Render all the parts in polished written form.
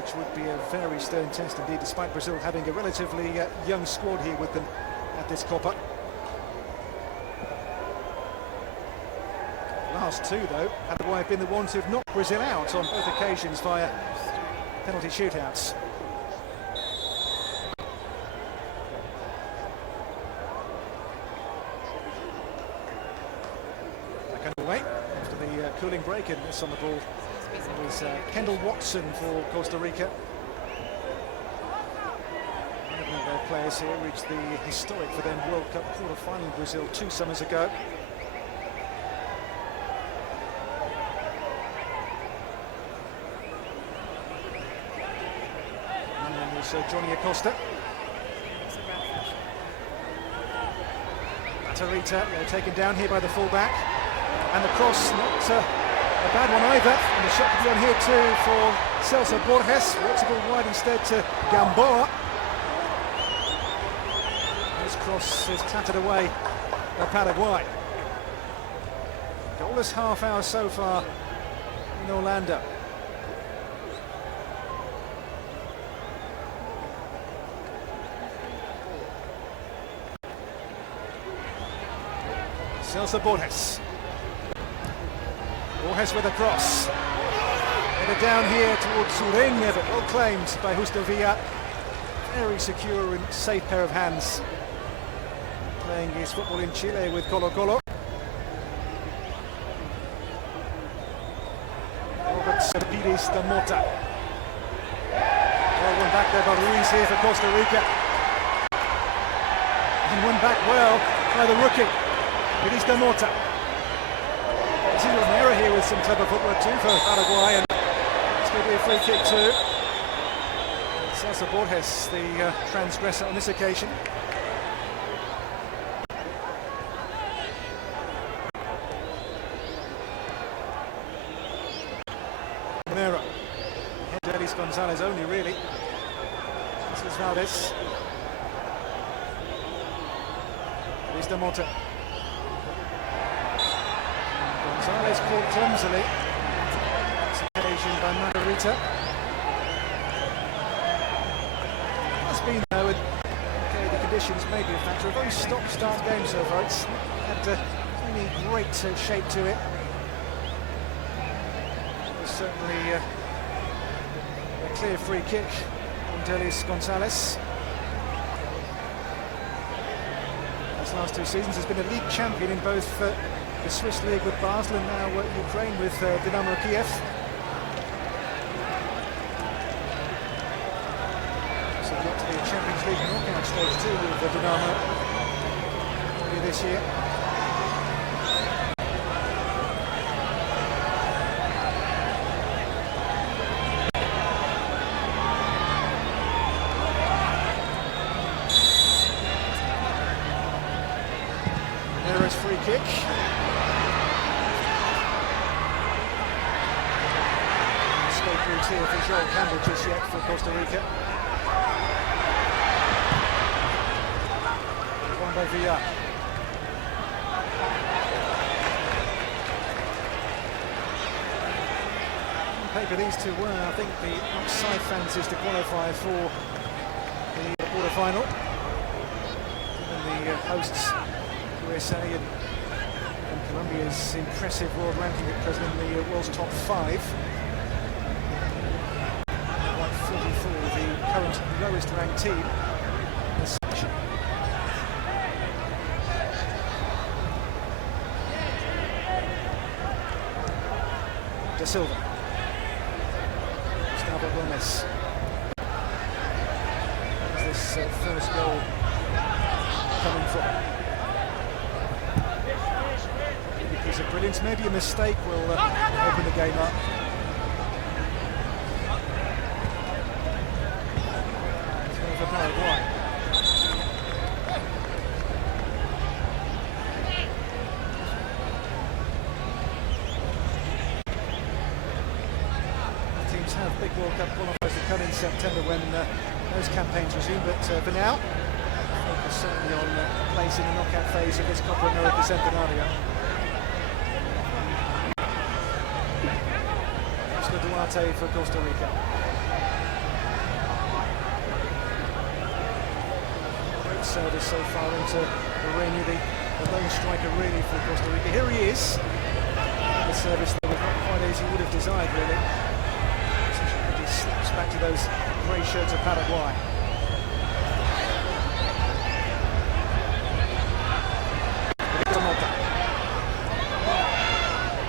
which would be a very stern test indeed, despite Brazil having a relatively young squad here with them at this Copa. Last two, though, Paraguay have been the ones who've knocked Brazil out on both occasions via penalty shootouts. Back underway after the cooling break, and this on the ball was Kendall Watson for Costa Rica. One of their players here reached the historic for them World Cup quarter-final in Brazil 2 summers ago. Johnny Costa. Rica taken down here by the fullback, and the cross not a bad one either, and the shot could be on here too for Celso Borges. Works it all wide instead to Gamboa. This cross is clattered away by Paraguay. Goalless half hour so far in Orlando. Celso Borges. Borges with a cross. Headed down here towards Sureña, but well claimed by Justo Villa. Very secure and safe pair of hands. Playing his football in Chile with Colo Colo. Robert Pires da Mota. Well, one back there by Ruiz here for Costa Rica. And one back well by the rookie. Pires da Mota. This is Romero here with some clever footwork too for Paraguay, and it's going to be a free kick too. Celso Borges, the transgressor on this occasion. Romero. Head to Gonzalez only really. This is Valdez. Pires da Mota. Gonzalez caught clumsily. It's occasioned by Margarita. Has been though, and okay, the conditions may be a factor. A very stop-start game so far. It's not had any great shape to it. There's certainly a clear free kick on Delis Gonzalez. These last 2 seasons has been a league champion in both the Swiss League with Basel and now Ukraine with Dynamo Kiev. So got to the Champions League knockout stage too with Dynamo earlier this year. There's free kick. Here for Joel Campbell just yet for Costa Rica. Won by Villa. On paper these two were, I think, the outside fancies to qualify for the quarter-final. Given the hosts USA and Colombia's impressive world ranking at present in the world's top 5. The current lowest ranked team in this section. Da Silva. Gustavo Gomez. Where's this first goal coming from? Maybe a piece of brilliance, maybe a mistake will open the game up. Paraguay. Teams have big World Cup qualifiers to come in September when those campaigns resume, but for now, focus certainly on a place in the knockout phase of this Copa America Centenario. Duarte for Costa Rica. good service so far into Moreno, the lone striker really for Costa Rica. Here he is. The service that was not quite as he would have desired, really. He slaps back to those grey shirts of Paraguay.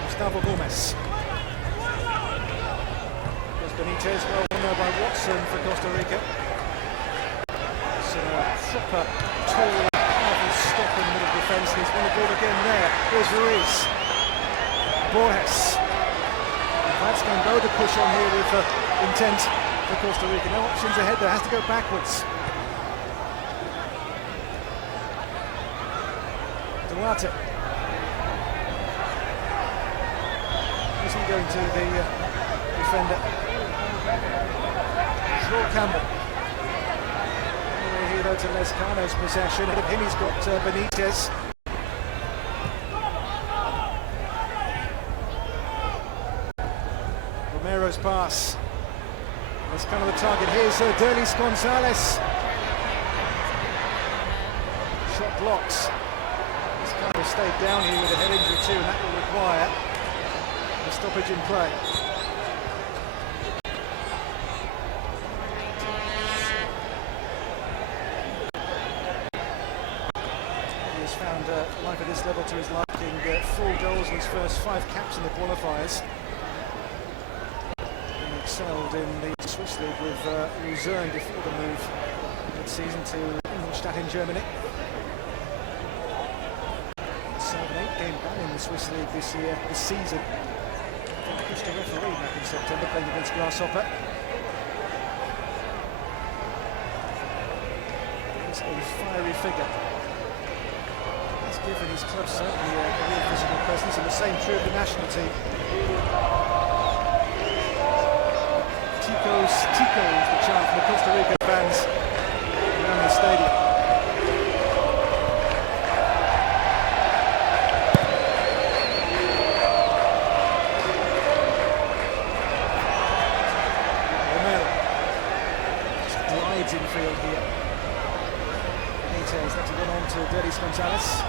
Gustavo Gomez. Benitez, well won there by Watson for Costa Rica. It's a proper, tall, powerful stop in the middle of defence. He's won the ball again there. Here's Ruiz. Borges. That's Gamboa to push on here with intent for Costa Rica. No options ahead there, has to go backwards. Duarte. Is he going to the defender? Shaw Campbell. Here though to Lescano's possession. Ahead of him he's got Benitez. Romero's pass. Lescano the target. Here's Derlis Gonzalez. Shot blocks. Lescano stayed down here with a head injury too, and that will require a stoppage in play. Found life at this level to his liking. 4 goals in his first 5 caps in the qualifiers. He excelled in the Swiss League with Luzern before the move mid-season to Ingolstadt in Germany. 7-8 game ban in the Swiss League this season. He pushed a referee back in September playing against Grasshopper. He's a fiery figure. Given his club certainly a real physical presence, and the same true of the national team. Tico's the chant for the Costa Rica fans around the stadium. Romero just glides infield here. Benitez lets it run on to Derlis Gonzalez.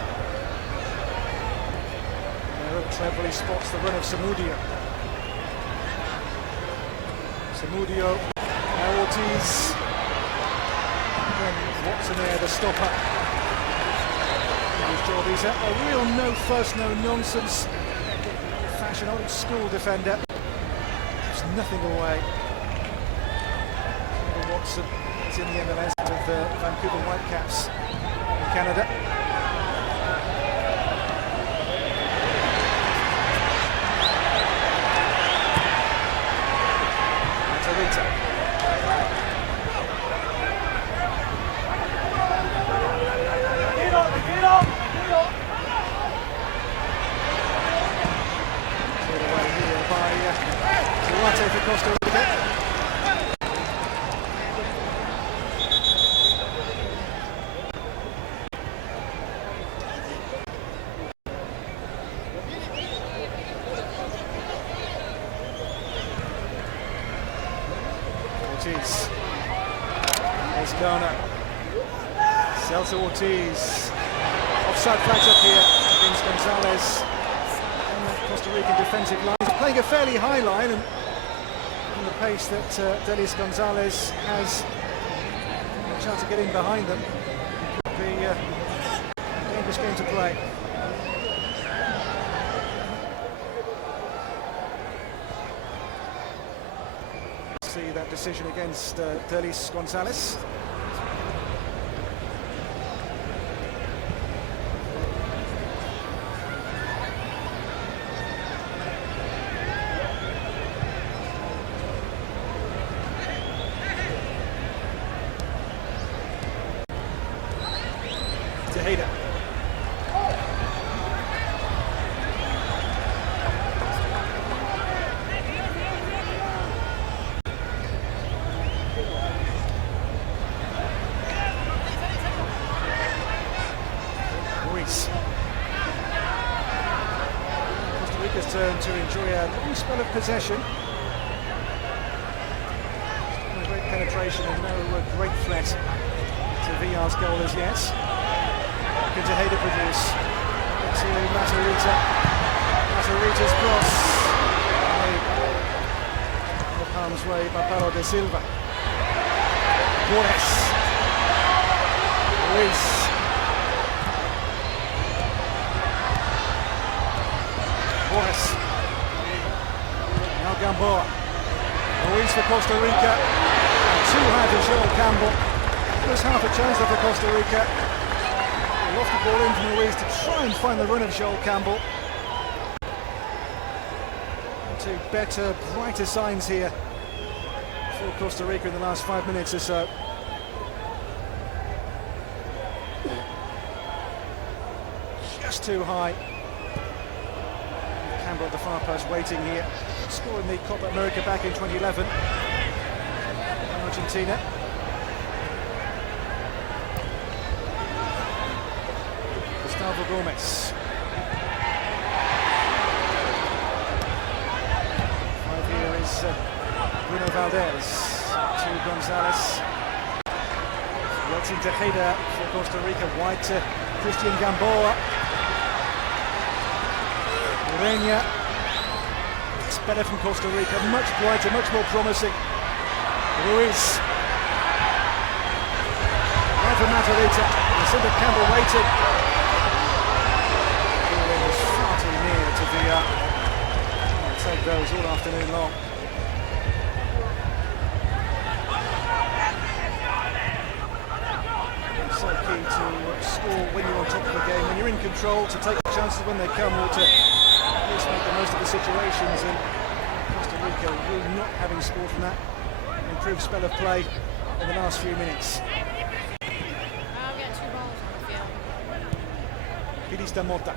Cleverly spots the run of Samudio. Samudio, now Ortiz. Again, Watson there, the stopper. His job, he's a real no fuss, no nonsense fashion, old school defender. There's nothing away. Watson is in the MLS with the Vancouver Whitecaps in Canada. Rica. Cleared away here by Duarte for Costa Rica. Ortiz. There's Ghana. Celso Ortiz. Offside flags up here against Gonzalez. On that Costa Rican defensive line. He's playing a fairly high line, and on the pace that Derlis Gonzalez has a chance to get in behind them. It could be a dangerous game to play. See that decision against Derlis Gonzalez. Tejeda. Costa Rica's turn to enjoy a long spell of possession. Great penetration and no great threat to Villar's goal as yet. Good to Hayder produce. To Matarrita. Matarrita's cross. In the harm's way by Paulo de Silva. Juarez. Ruiz. Juarez. Now Gamboa. Ruiz for Costa Rica. Too high for Joel Campbell. There's half a chance there for Costa Rica. Lofty ball in from Ruiz to try and find the run of Joel Campbell. Two better, brighter signs here for Costa Rica in the last 5 minutes or so. Just too high. Campbell at the far post waiting here. Scoring the Copa America back in 2011. Argentina. Gustavo Gomez. Five here is Bruno Valdez. To Gonzalez. Gets into Hayder for Costa Rica. Wide to Christian Gamboa. Ureña. It's better from Costa Rica. Much brighter, much more promising. Ruiz. Right for Matarrita. Lucinda Campbell waiting. Was far too near to Villar. I'll take those all afternoon long. It's so key to score when you're on top of the game, when you're in control, to take the chances when they come, or to at least make the most of the situations. And Costa Rica really not having scored from that. Improved spell of play in the last few minutes. I'll get 2 balls on the field. Pirista Mota.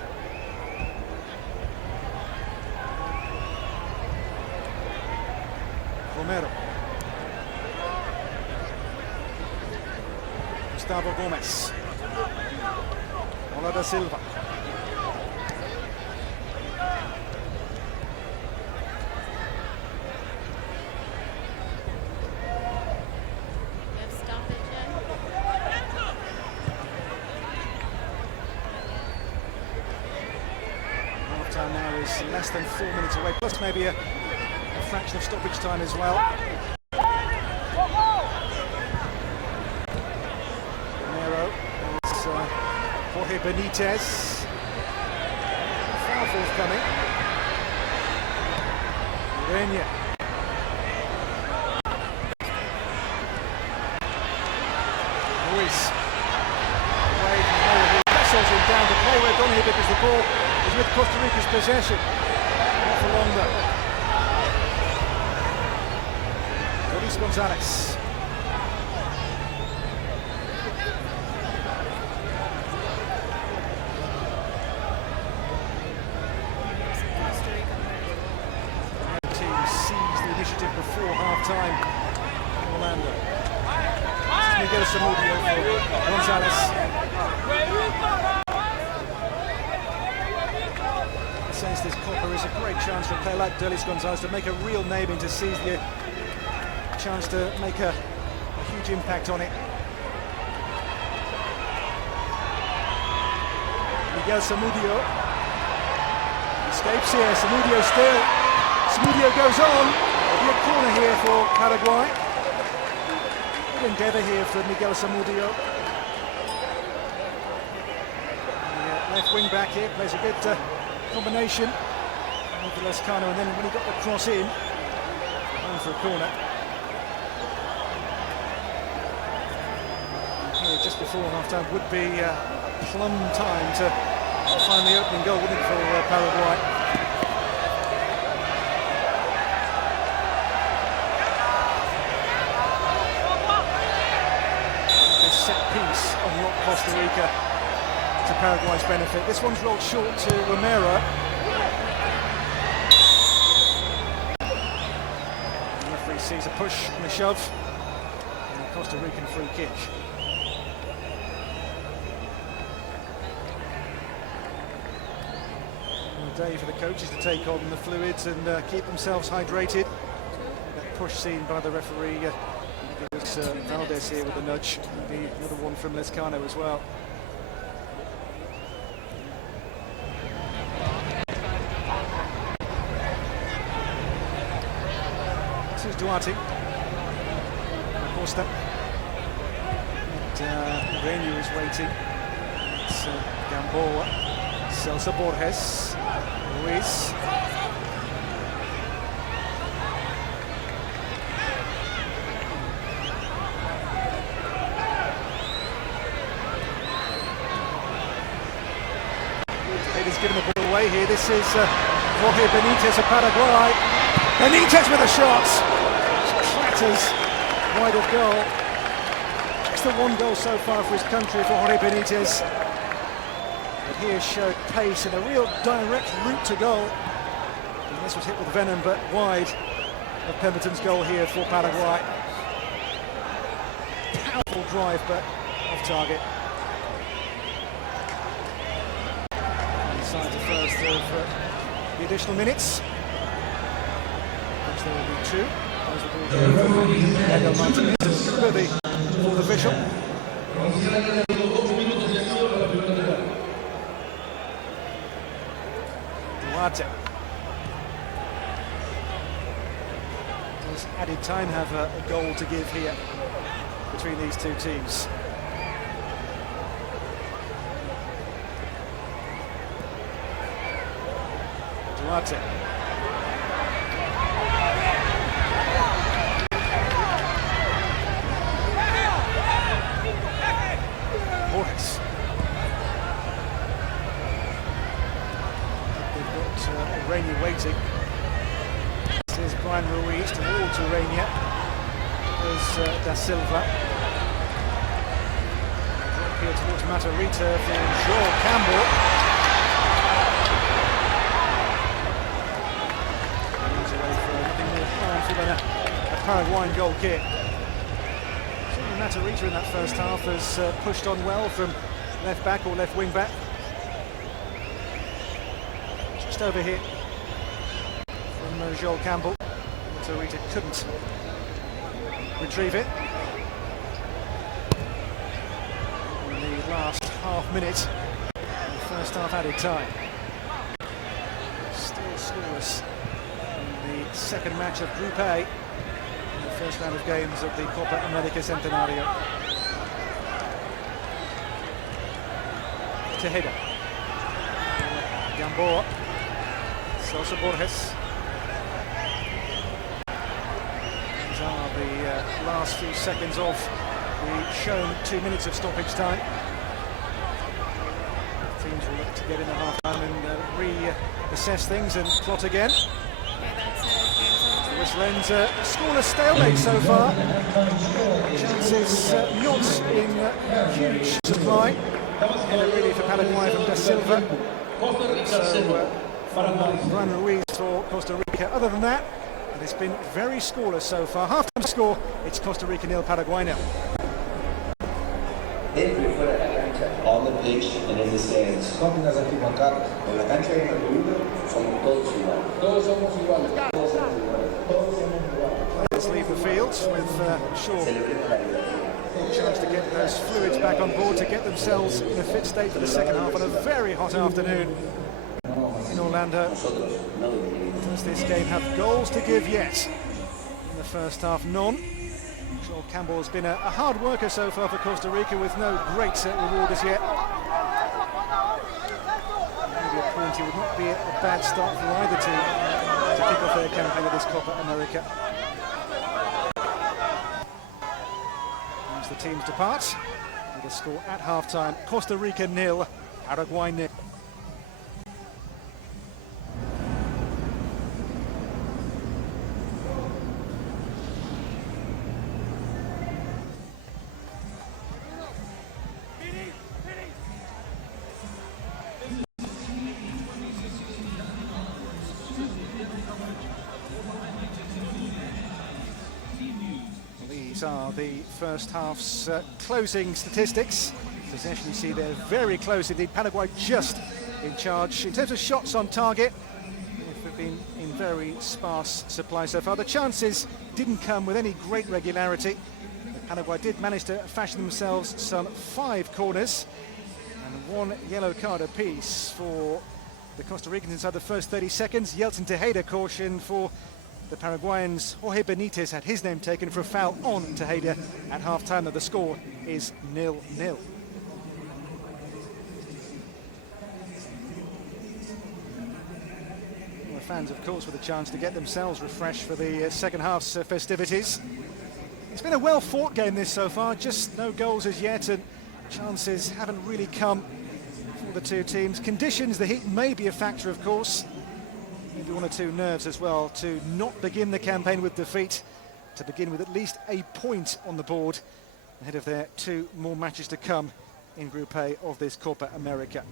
Romero. Gustavo Gomez. Ola da Silva. Half-time now is less than 4 minutes away, plus maybe a fraction of stoppage time as well. Romero, it's Jorge Benitez. Foul forthcoming. Ureña. Ruiz. Away from Hayder, who wrestles him down. The play went on here because the ball is with Costa Rica's possession. Not for long though. Luis Gonzalez. The team seized the initiative before half-time in Orlando. Miguel Zamudio for Gonzalez. Sense this Copa is a great chance for a player like Luis Gonzalez to make a real name and to seize the chance to make a huge impact on it. Miguel Zamudio escapes here. Zamudio still. Zamudio goes on. There'll be a corner here for Paraguay. Good endeavour here for Miguel Zamudio. The left wing back here plays a good combination with Lescano, and then when he got the cross in, going for a corner. Here just before half-time would be plum time to find the opening goal, wouldn't it, for Paraguay? This set piece unlocked Costa Rica to Paraguay's benefit. This one's rolled short to Romero. The referee sees a push and a shove, and a Costa Rican free kick. A day for the coaches to take on the fluids and keep themselves hydrated. That push seen by the referee was Valdez here with a nudge. Maybe another one from Lescano as well. This is Duarte. Costa. And Reño is waiting. It's Gamboa. Celso Borges. Ruiz. He's given the ball away here. This is Jorge Benitez of Paraguay. Benitez with a shot. Clatters wide of goal. Just the one goal so far for his country for Jorge Benitez. But he has showed pace and a real direct route to goal. And this was hit with venom, but wide of Pemberton's goal here for Paraguay. Powerful drive, but off target. Inside the first of the additional minutes. Which there will be two. There's the ball going for Daniel Martinez. The fourth official. Duarte. Does added time have a goal to give here between these two teams? Duarte. Borges. They've got Reño waiting. This is Brian Ruiz towards Reño. There's Da Silva. Drop here towards Matarrita for Joel Campbell. A Paraguayan goal kick. Certainly Matarrita in that first half has pushed on well from left back or left wing back. Just over here from Joel Campbell. Matarrita couldn't retrieve it. In the last half minute of the first half added time. Still scoreless. The second match of Group A in the first round of games of the Copa America Centenario. Tejeda. Gamboa. Celso Borges. These are the last few seconds of the shown 2 minutes of stoppage time. Teams will look to get in the half time and reassess things and plot again. This ends a scoreless stalemate so far. Chances not in huge supply. And really for Paraguay from Da Silva. So Brian Ruiz for Costa Rica. Other than that, it's been very scoreless so far. Half-time score, it's Costa Rica 0, Paraguay 0. On the pitch and in the stands. En la cancha y en la tribuna somos todos iguales. Todos somos iguales. Todos somos iguales. Let's leave the field with sure chance to get those fluids back on board, to get themselves in a fit state for the second half on a very hot afternoon in Orlando. Does this game have goals to give yet? In the first half, none. Joel Campbell has been a hard worker so far for Costa Rica with no great reward as yet. Maybe a point, it would not be a bad start for either team to kick off their campaign of this Copa America. As the teams depart, with a score at half-time, Costa Rica 0, Paraguay 0. These are the first half's closing statistics. Possession, you see they're very close indeed. Paraguay just in charge. In terms of shots on target, they've been in very sparse supply so far. The chances didn't come with any great regularity. Paraguay did manage to fashion themselves some 5 corners and 1 yellow card apiece for the Costa Ricans inside the first 30 seconds. Yeltsin Tejeda caution for the Paraguayans. Jorge Benitez had his name taken for a foul on Tejeda at half-time, though the score is 0-0. The fans, of course, with a chance to get themselves refreshed for the second half's festivities. It's been a well-fought game this so far, just no goals as yet, and chances haven't really come for the two teams. Conditions, the heat may be a factor, of course. Maybe 1 or 2 nerves as well to not begin the campaign with defeat, to begin with at least a point on the board ahead of their 2 more matches to come in Group A of this Copa America.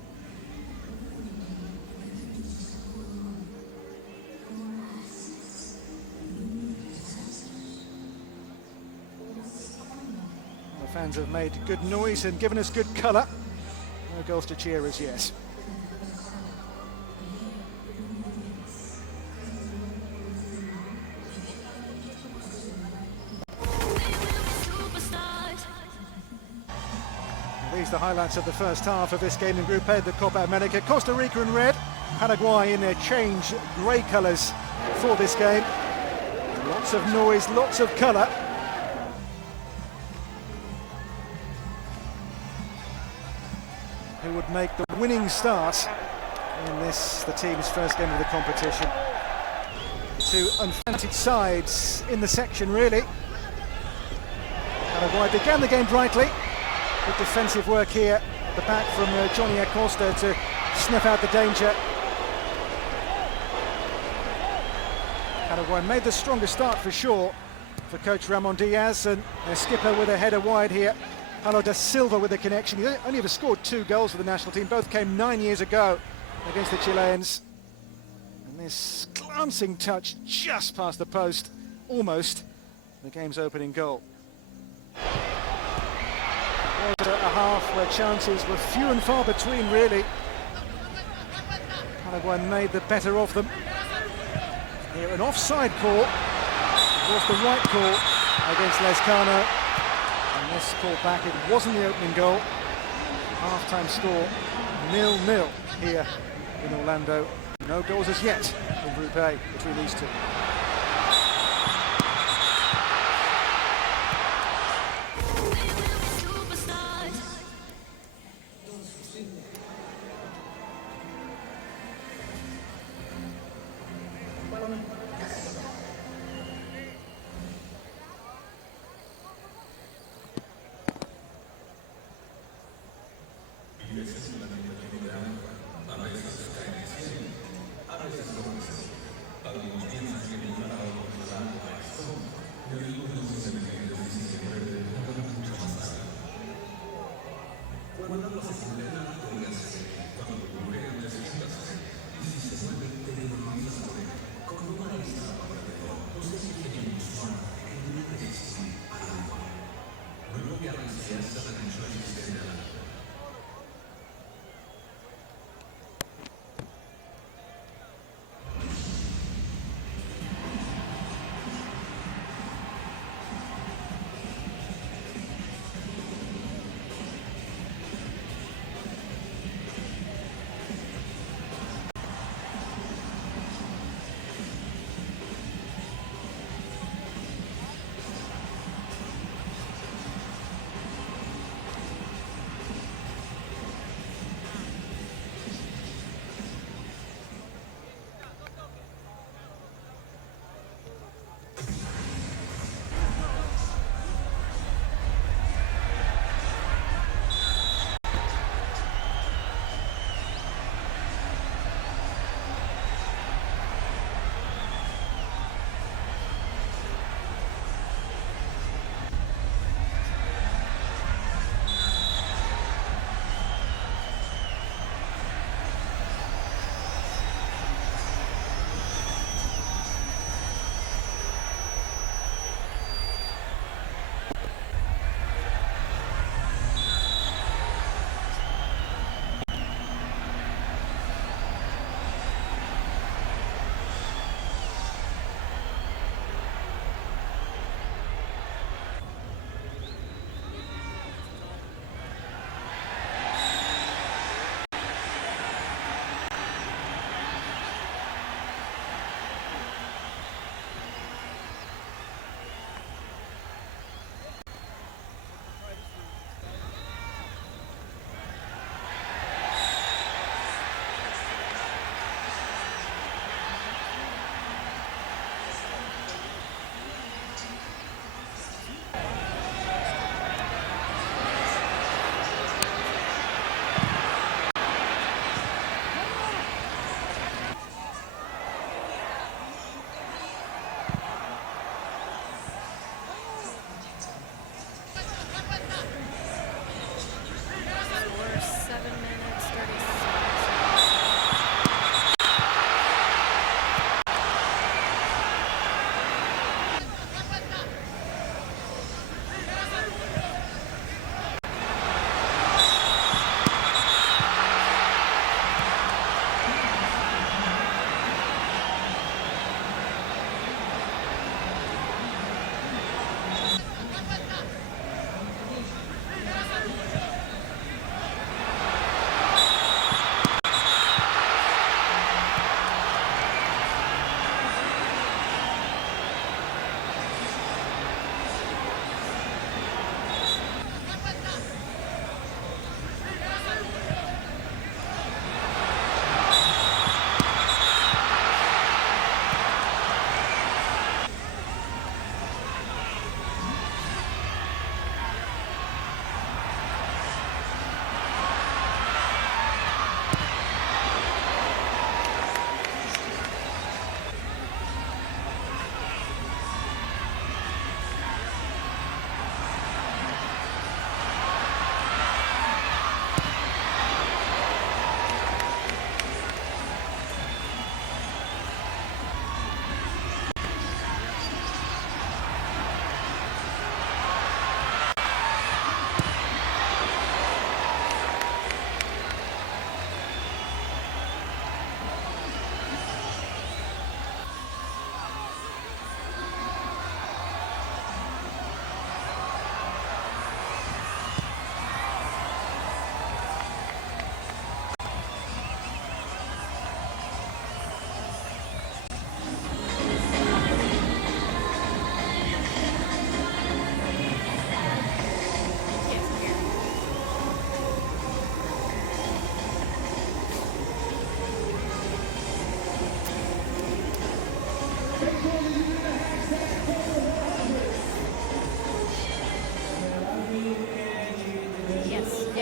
The fans have made good noise and given us good colour. No goals to cheer as yet. These are the highlights of the first half of this game in Group A, the Copa America. Costa Rica in red, Paraguay in their change grey colours for this game. Lots of noise, lots of colour. Who would make the winning start in this, the team's first game of the competition? 2 unfancied sides in the section, really. Paraguay began the game brightly. Good defensive work here at the back from Johnny Costa to snuff out the danger. Paraguay made the strongest start for sure for coach Ramon Diaz, and their skipper with a header wide here. Paulo da Silva with the connection. He only ever scored 2 goals for the national team. Both came 9 years ago against the Chileans. And this glancing touch just past the post, almost the game's opening goal. It was a half where chances were few and far between, really. Paraguay made the better of them. Here an offside call. It was the right call against Lescano. And this call back, it wasn't the opening goal. Half-time score 0-0 here in Orlando. No goals as yet in Group A between these two.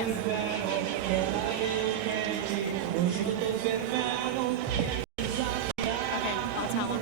Yes. Okay, I'll tell him.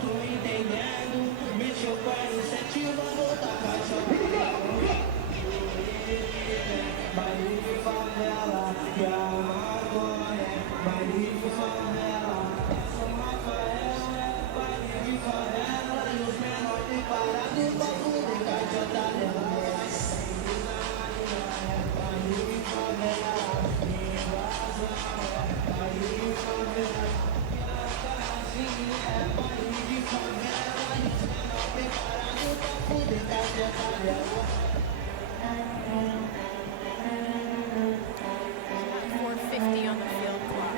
About 4:50 on the field clock.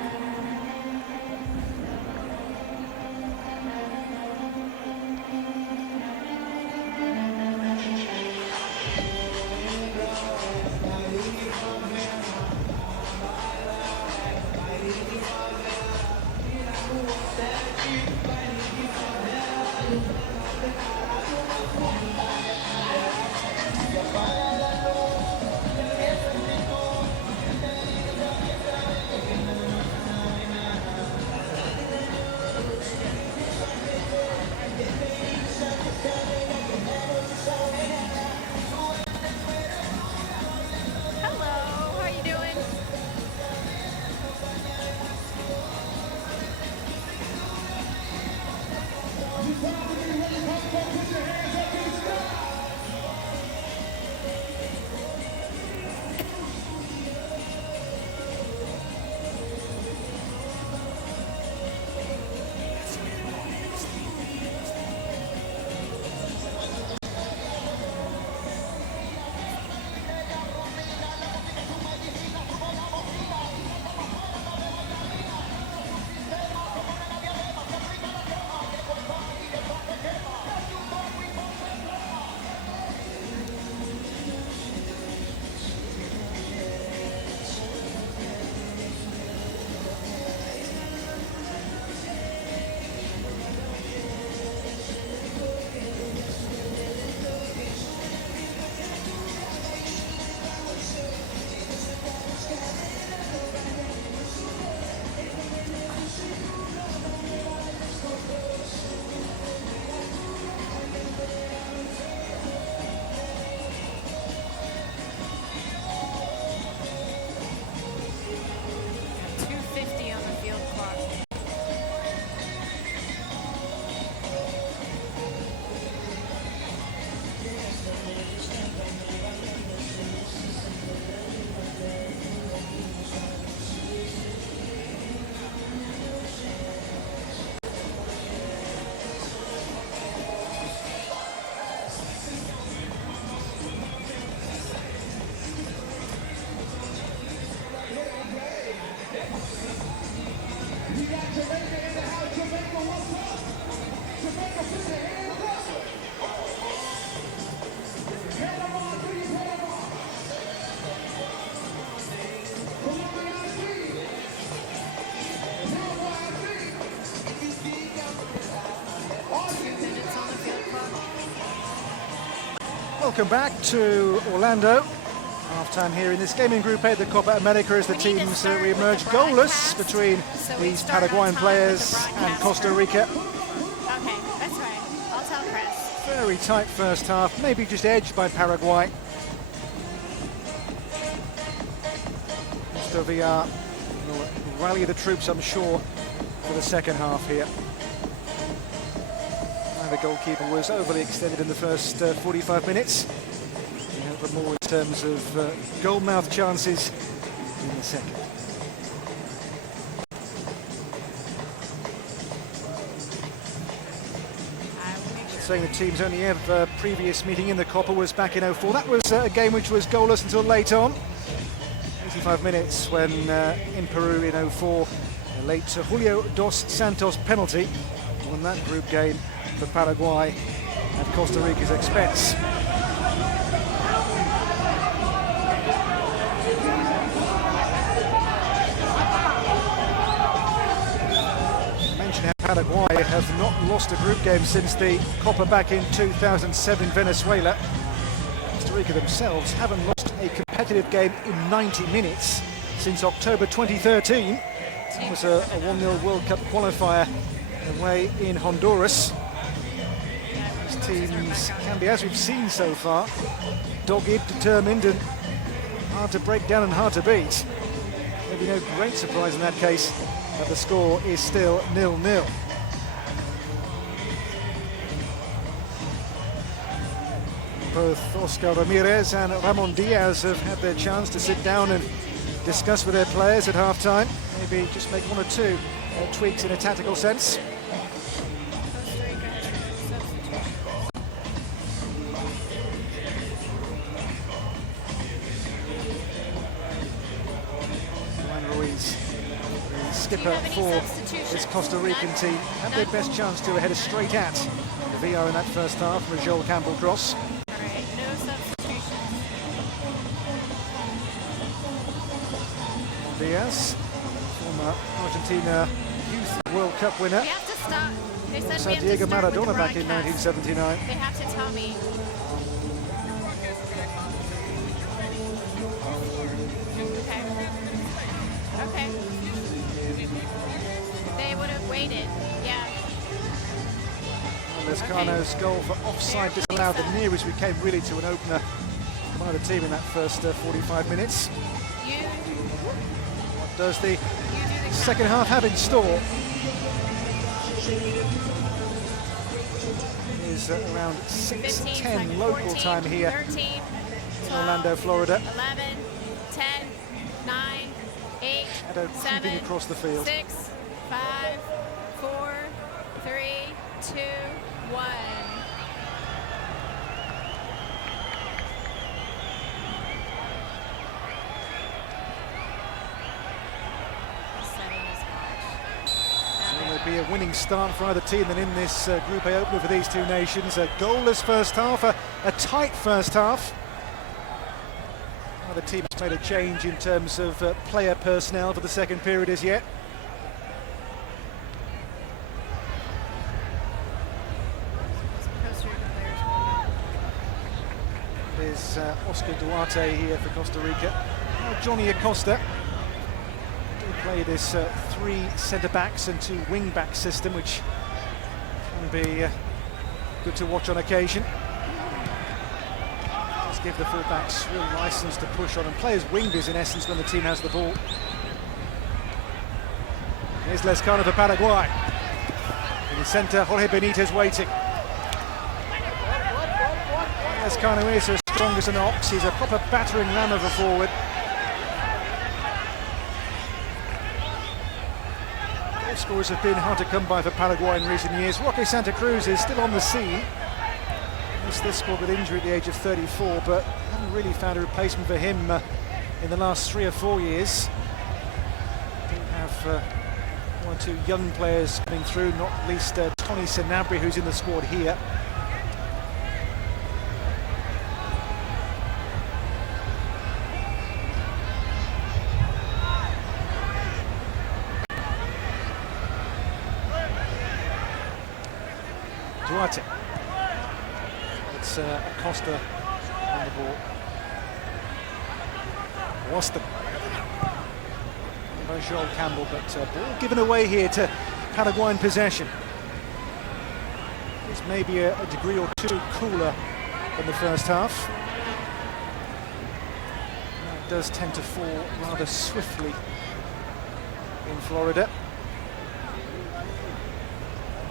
Hello, how are you doing? Welcome back to Orlando. Half-time here in this game in Group A, the Copa America, as the teams re-emerge goalless between these Paraguayan players and Costa Rica. Okay, that's right. I'll tell Chris. Very tight first half, maybe just edged by Paraguay. Costa Rica will rally the troops, I'm sure, for the second half here. The goalkeeper was overly extended in the first 45 minutes. We have more in terms of goal-mouth chances in the second. Saying the team's only ever previous meeting in the Copa was back in 04. That was a game which was goalless until late on. 85 minutes when in Peru in 04, a late Julio dos Santos penalty won that group game for Paraguay at Costa Rica's expense. I mentioned how Paraguay have not lost a group game since the Copa back in 2007 Venezuela. Costa Costa Rica themselves haven't lost a competitive game in 90 minutes since October 2013. It was a 1-0 World Cup qualifier away in Honduras. These teams can be, as we've seen so far, dogged, determined and hard to break down and hard to beat. Maybe no great surprise in that case that the score is still 0-0. Both Oscar Ramirez and Ramon Diaz have had their chance to sit down and discuss with their players at half-time. Maybe just make one or two tweaks in a tactical sense. Juan Ruiz, the skipper for this Costa Rican team, had their best chance to head straight at the VR in that first half from a Joel Campbell cross. Diaz, former Argentina Youth World Cup winner. We have to stop. They said Also we have Diego to start with Maradona the back in broadcast. 1979. They have to tell me. Okay. They would have waited. Yeah. Lescano's goal for offside disallowed, the nearest we came really to an opener by the team in that first 45 minutes. What does the second half have in store? It is around 6:10 local 14, time here 13, in 12, Orlando, Florida. 11, 10, 9, 8, Shadow 7, creeping across the field. 6, 5, 4, 3, 2, 1. Be a winning start for either team than in this Group A opener for these two nations. A goalless first half, a tight first half. Neither team has made a change in terms of player personnel for the second period as yet. There's Oscar Duarte here for Costa Rica. Now Johnny Costa. Play this 3 centre-backs and 2 wing-back system, which can be good to watch on occasion. Just give the full-backs real licence to push on and play as wingers in essence when the team has the ball. Here's Lescano for Paraguay. In the centre, Jorge Benitez waiting. Lescano is as strong as an ox. He's a proper battering ram of a forward. Scores have been hard to come by for Paraguay in recent years. Roque Santa Cruz is still on the scene. Missed this squad with injury at the age of 34, but haven't really found a replacement for him in the last 3 or 4 years. Do have 1 or 2 young players coming through, not least Tony Sanabria, who's in the squad here. Duarte. It's Costa on the ball. Waston. By Joel Campbell, but ball given away here to Paraguayan possession. It's maybe a degree or 2 cooler than the first half. It does tend to fall rather swiftly in Florida.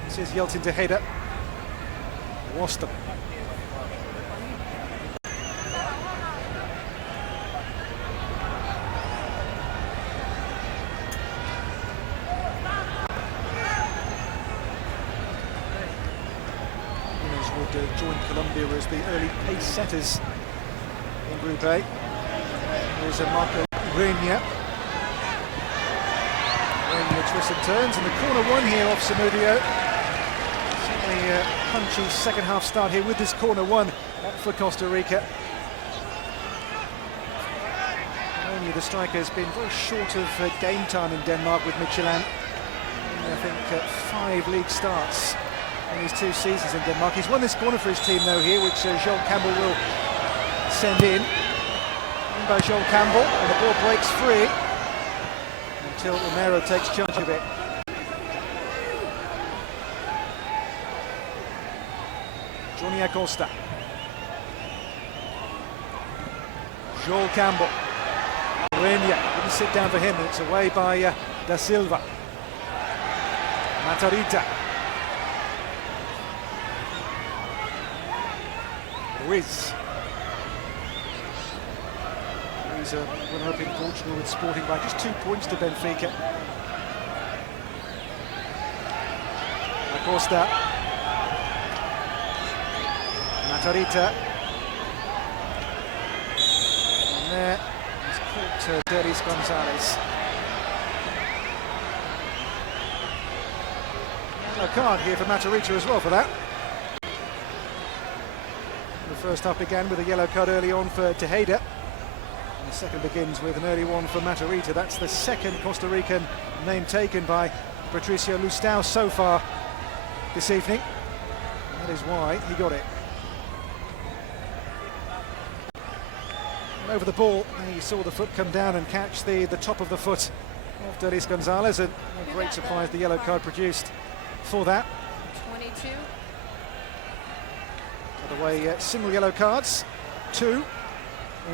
This is Yeltsin Tejeda. Waston. Would join Colombia as the early pace setters in Group A. There's a Marco Reina. Reina twists and turns in the corner one here off Samudio. Certainly a punchy second half start here with this corner one for Costa Rica. Only the striker has been very short of game time in Denmark with Midtjylland. I think 5 league starts in his 2 seasons in Denmark. He's won this corner for his team though here, which Joel Campbell will sent in by Joel Campbell, and the ball breaks free until Romero takes charge of it. Johnny Costa. Joel Campbell. Rica didn't sit down for him, and it's away by Da Silva. Matarita. Ruiz. He's a runner-up in Portugal with Sporting by just 2 points to Benfica. Costa. Matarita. And there he's caught Delis Gonzalez. Yellow card here for Matarita as well for that. The first half began with a yellow card early on for Tejeda. And the second begins with an early one for Matarita. That's the second Costa Rican name taken by Patricio Lustau so far this evening. And that is why he got it. And over the ball, he saw the foot come down and catch the top of the foot of Delis Gonzalez, and a great surprise the yellow card produced for that. 22. By the way, single yellow cards, 2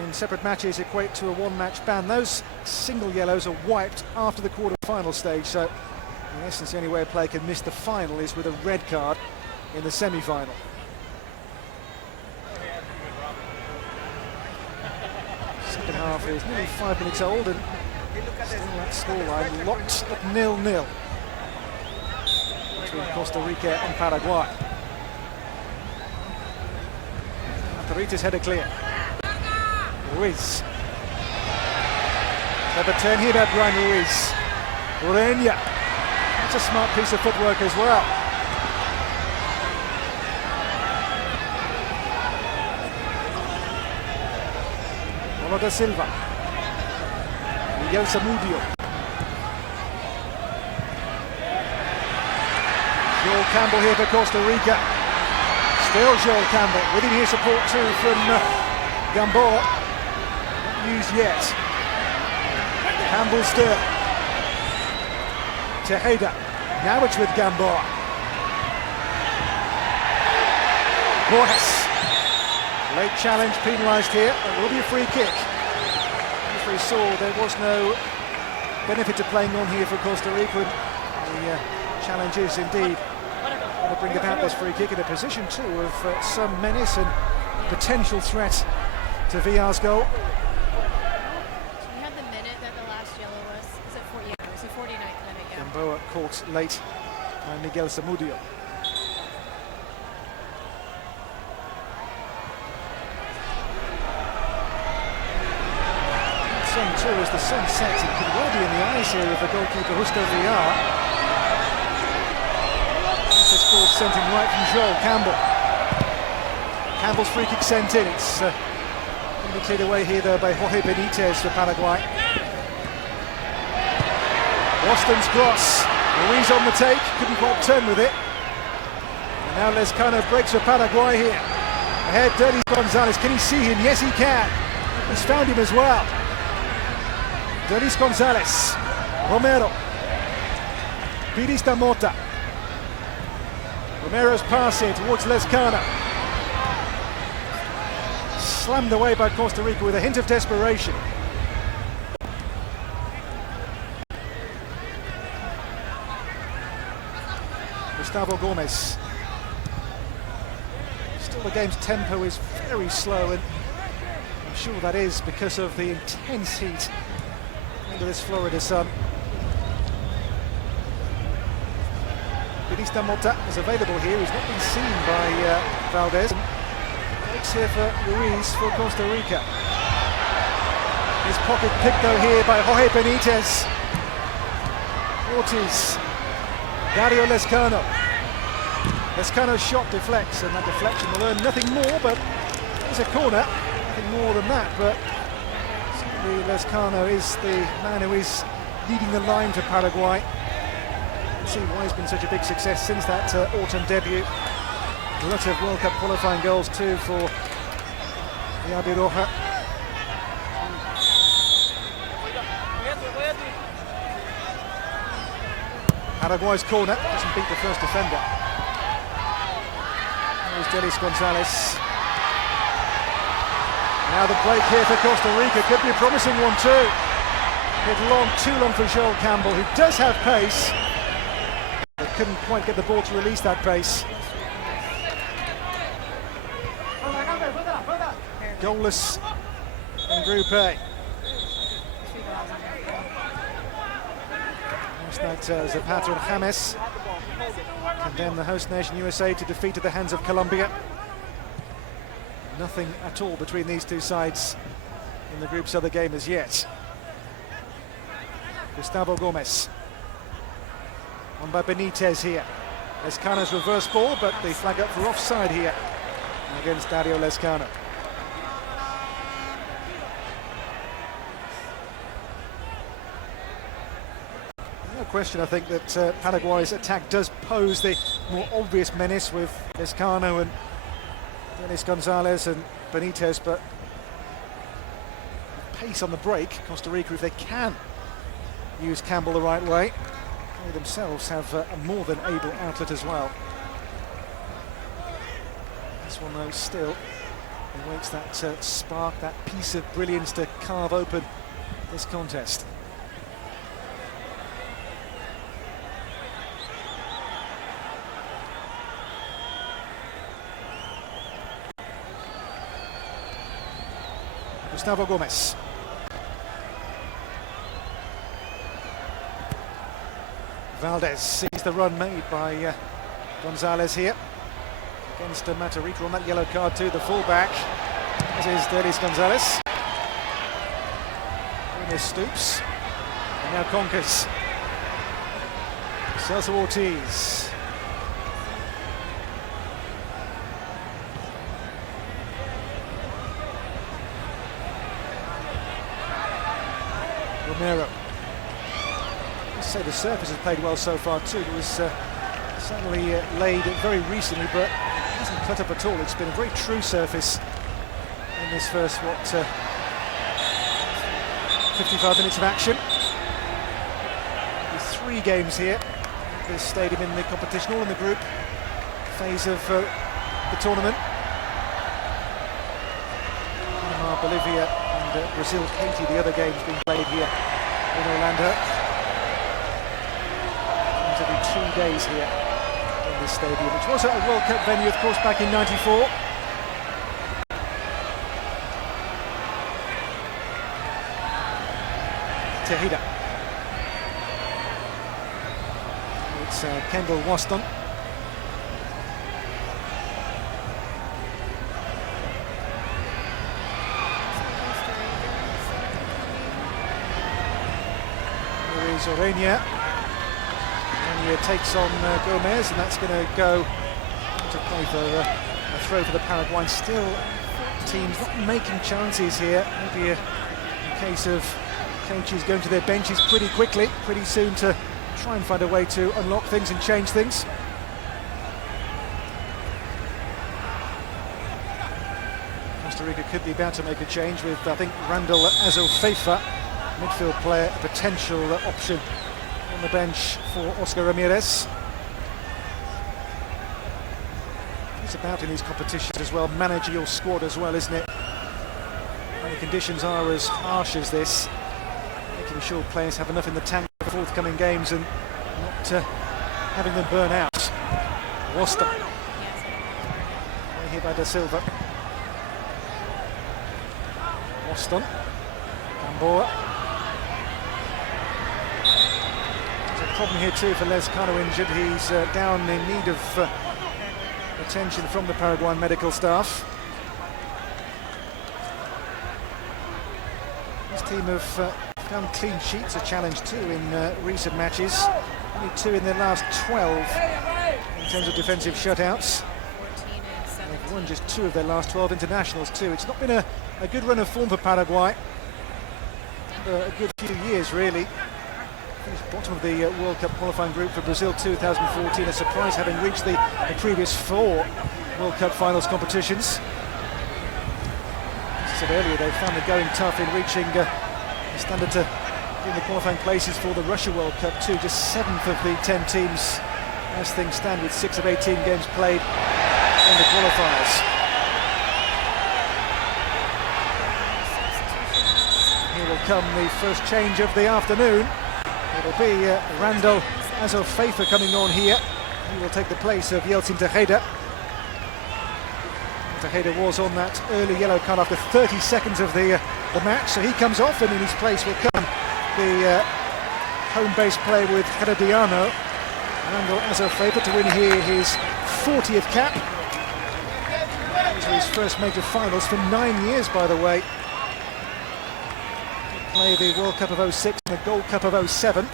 in separate matches equate to a 1-match ban. Those single yellows are wiped after the quarter-final stage, so in essence the only way a player can miss the final is with a red card in the semi-final. Second half is nearly 5 minutes old, and still that scoreline locked at 0-0 between Costa Rica and Paraguay. Matarita's header clear. Ruiz. Clever turn here by Brian Ruiz. Rica. That's a smart piece of footwork as well. Da Silva. Miguel Zamudio. Joel Campbell here for Costa Rica. Still Joel Campbell, with him here support too from Gamboa. Not used yet. Campbell still. Tejeda. Now it's with Gamboa. Borges. Late challenge penalised here. It will be a free kick. As we saw, there was no benefit to playing on here for Costa Rica. The challenge is indeed going to bring about this free kick in a position too of some menace and potential threat to Villar's goal. So we had the minute that the last yellow was. Is it 40? Yeah, it was the 49th minute. Yeah. Gamboa caught late by Miguel Zamudio. Too, as the sun sets, it could well be in the eyes here of the goalkeeper Justo Villar. This ball sent in right from Joel Campbell. Campbell's free kick sent in. It's going to be cleared away here though by Jorge Benitez for Paraguay. Boston's cross. Ruiz on the take, couldn't quite turn with it. And now Lescano breaks for Paraguay here. Ahead, Delis Gonzalez. Can he see him? Yes, he can. He's found him as well. Delis Gonzalez, Romero, Piris da Mota. Romero's pass here towards Lescano. Slammed away by Costa Rica with a hint of desperation. Gustavo Gomez. Still the game's tempo is very slow, and I'm sure that is because of the intense heat under this Florida sun. Piris da Mota is available here. He's not been seen by Valdez. Breaks here for Ruiz for Costa Rica. His pocket picked though here by Jorge Benitez. Ortiz. Dario Lescano. Lescano's shot deflects, and that deflection will earn nothing more, but it's a corner. Nothing more than that, but Lescano is the man who is leading the line for Paraguay. You can see why he's been such a big success since that autumn debut. A lot of World Cup qualifying goals too for Yabiroja. Paraguay's corner, doesn't beat the first defender. There's Delis Gonzalez. Now the break here for Costa Rica, could be a promising one too. Hit long, too long for Joel Campbell, who does have pace, but couldn't quite get the ball to release that pace. Goalless in Group A. That's that Zapata and James condemn the host nation USA to defeat at the hands of Colombia. Nothing at all between these two sides in the group's other game as yet. Gustavo Gomez. On by Benitez here. Lescano's reverse ball, but they flag up for offside here against Dario Lescano. No question, I think, that Paraguay's attack does pose the more obvious menace with Lescano and Denis Gonzalez and Benitez, but pace on the break, Costa Rica, if they can use Campbell the right way, they themselves have a more than able outlet as well. This one though still awaits that spark, that piece of brilliance to carve open this contest. Gustavo Gomez. Valdez sees the run made by Gonzalez here against Matarrita on that yellow card too, the fullback, as is Delis Gonzalez. Ines stoops and now conquers. Celso Ortiz. Romero. Let's say the surface has played well so far too. It was certainly laid very recently, but it hasn't cut up at all. It's been a very true surface in this first, 55 minutes of action. With 3 games here at this stadium in the competition, all in the group phase of the tournament. Panama, Bolivia and Brazil, Haiti, the other games being played here in Orlando. Every 2 days here in this stadium, which was at a World Cup venue, of course, back in '94. Tejeda. It's Kendall Waston. Here is Orenia. Orenia takes on Gomez, and that's going to go to play for a throw for the Paraguay. Still, teams not making chances here. Maybe a case of coaches going to their benches pretty quickly, pretty soon, to try and find a way to unlock things and change things. Costa Rica could be about to make a change with, I think, Randall Azofeifa, midfield player, a potential option on the bench for Oscar Ramirez. It's about in these competitions as well, managing your squad as well, isn't it? When the conditions are as harsh as this, making sure players have enough in the tank for forthcoming games and not having them burn out. Costa. Here by Da Silva. Waston. Gamboa. There's a problem here too for Lescano, injured. He's down in need of attention from the Paraguayan medical staff. This team have found clean sheets a challenge too in recent matches. Only 2 in their last 12 in terms of defensive shutouts. They've won just 2 of their last 12 internationals too. It's not been a good run of form for Paraguay. A good few years really. Finished bottom of the World Cup qualifying group for Brazil 2014. A surprise, having reached the previous 4 World Cup finals competitions. I said earlier, they found it going tough in reaching the standard to in the qualifying places for the Russia World Cup too. Just 7th of the 10 teams as things stand, with 6 of 18 games played in the qualifiers. Here will come the first change of the afternoon. It'll be Randall Azofeifa coming on here. He will take the place of Yeltsin Tejeda. Tejeda was on that early yellow card after 30 seconds of the match, so he comes off, and in his place will come the home base play with Herediano, Randall Azofeifa, to win here his 40th cap. These are his first major finals for 9 years, by the way. He played the World Cup of 06 and the Gold Cup of 07.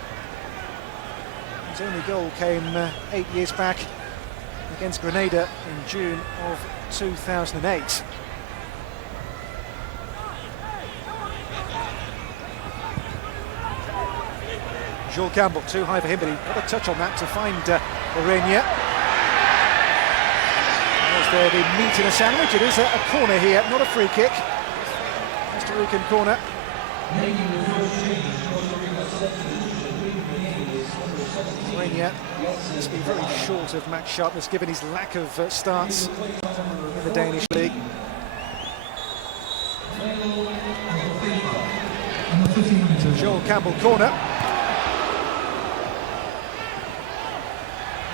His only goal came 8 years back against Grenada in June of 2008. Joel Campbell, too high for him, but he got a touch on that to find Orenia. Was there the meat in a sandwich? It is a corner here, not a free kick. Costa Rican corner. Orenia must be very short of match sharpness given his lack of starts in the Danish league. So Joel Campbell corner.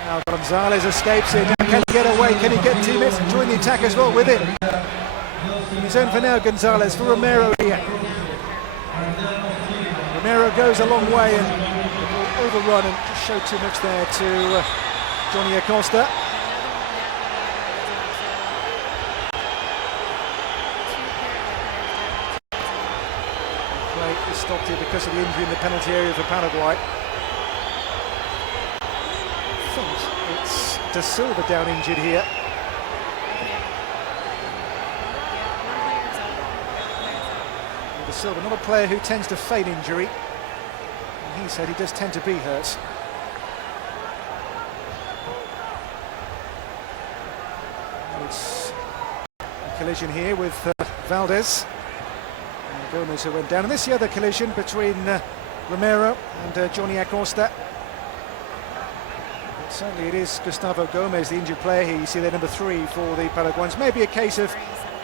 Now Gonzalez escapes it. Can he get away? Can he get teammates and join the attack as well with him? He's in for now, Gonzalez, for Romero here. Romero goes a long way and will overrun and just showed too much there to Johnny Acosta. Play is stopped here because of the injury in the penalty area for Paraguay. It's De Silva down injured here. De Silva, not a player who tends to feign injury. And he said he does tend to be hurt. It's a collision here with Valdez. And Gomez who went down. And this is the other collision between Romero and Johnny Acosta. Certainly it is Gustavo Gomez, the injured player here. You see there, number 3 for the Paraguayans. Maybe a case of,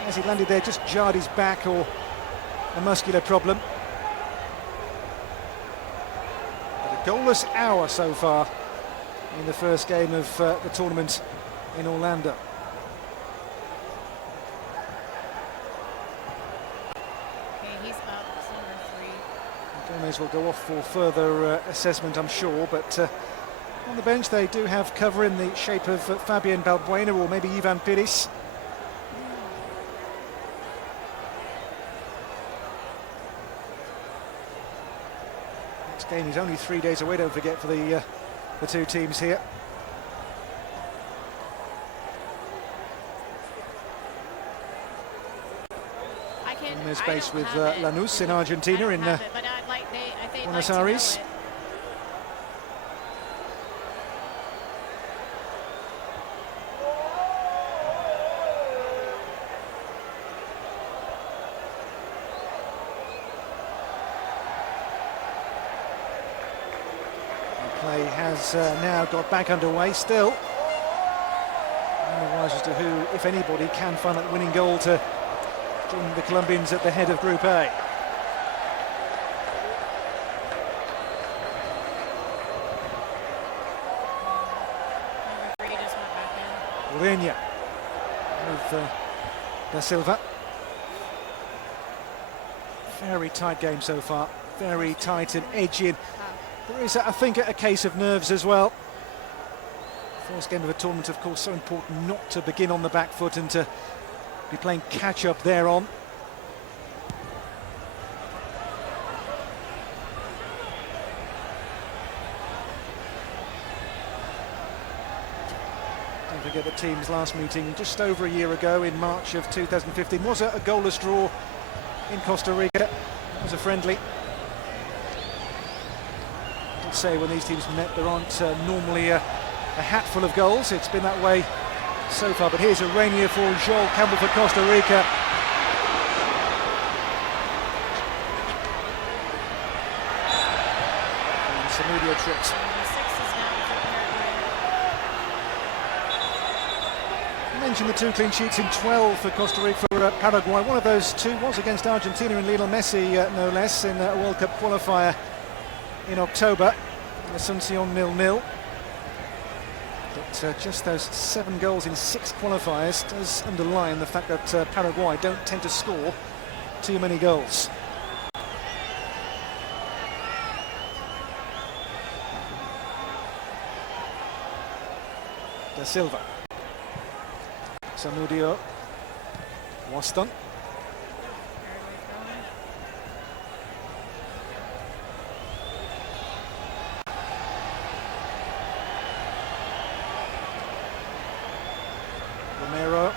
as he landed there, just jarred his back or a muscular problem. But a goalless hour so far in the first game of the tournament in Orlando. Okay, he's up, number 3. Gomez will go off for further assessment, I'm sure, but on the bench they do have cover in the shape of Fabian Balbuena or maybe Ivan Pires. Next game is only 3 days away, don't forget, for the two teams here. In their space with Lanús in Argentina in Buenos Aires. Play has now got back underway still. Otherwise as to who, if anybody, can find that winning goal to join the Colombians at the head of Group A. Number 3 just went back in. Orenia with Da Silva. Very tight game so far. Very tight and edgy. There is, I think, a case of nerves as well. First game of a tournament, of course, so important not to begin on the back foot and to be playing catch-up thereon. Don't forget the team's last meeting just over a year ago in March of 2015 was a goalless draw in Costa Rica. It was a friendly. Say when these teams met, there aren't normally a hatful of goals. It's been that way so far, but here's Orenia for Joel Campbell for Costa Rica. Samudio tripped. 6 is down for Paraguay. I mentioned the 2 clean sheets in 12 for Costa Rica for Paraguay. One of those 2 was against Argentina and Lionel Messi, no less, in a World Cup qualifier in October. Asunción 0-0. But just those 7 goals in 6 qualifiers does underline the fact that Paraguay don't tend to score too many goals. Da Silva. Samudio. Waston. Romero.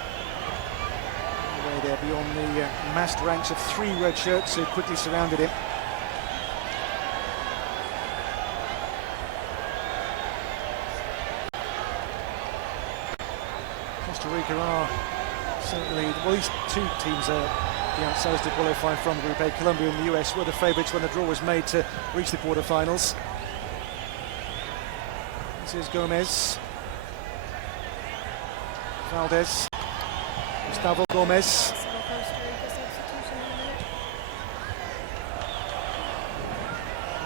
Way there beyond the massed ranks of 3 red shirts who quickly surrounded him. Costa Rica are certainly, well, these 2 teams are the outsiders to qualify from Group A. Colombia and the US were the favourites when the draw was made to reach the quarterfinals. This is Gomez. Valdez. Gustavo Gomez.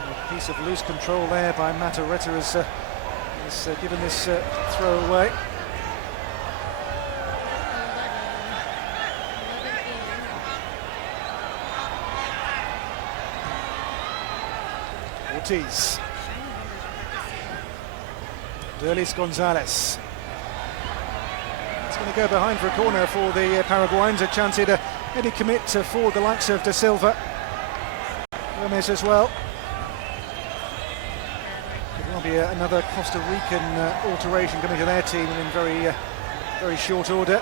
A piece of loose control there by Matarrita has given this throw away. Ortiz. Derlis Gonzalez. It's going to go behind for a corner for the Paraguayans. A chance here to maybe commit for the likes of Da Silva. Gomez as well. There will be another Costa Rican alteration coming to their team in very short order.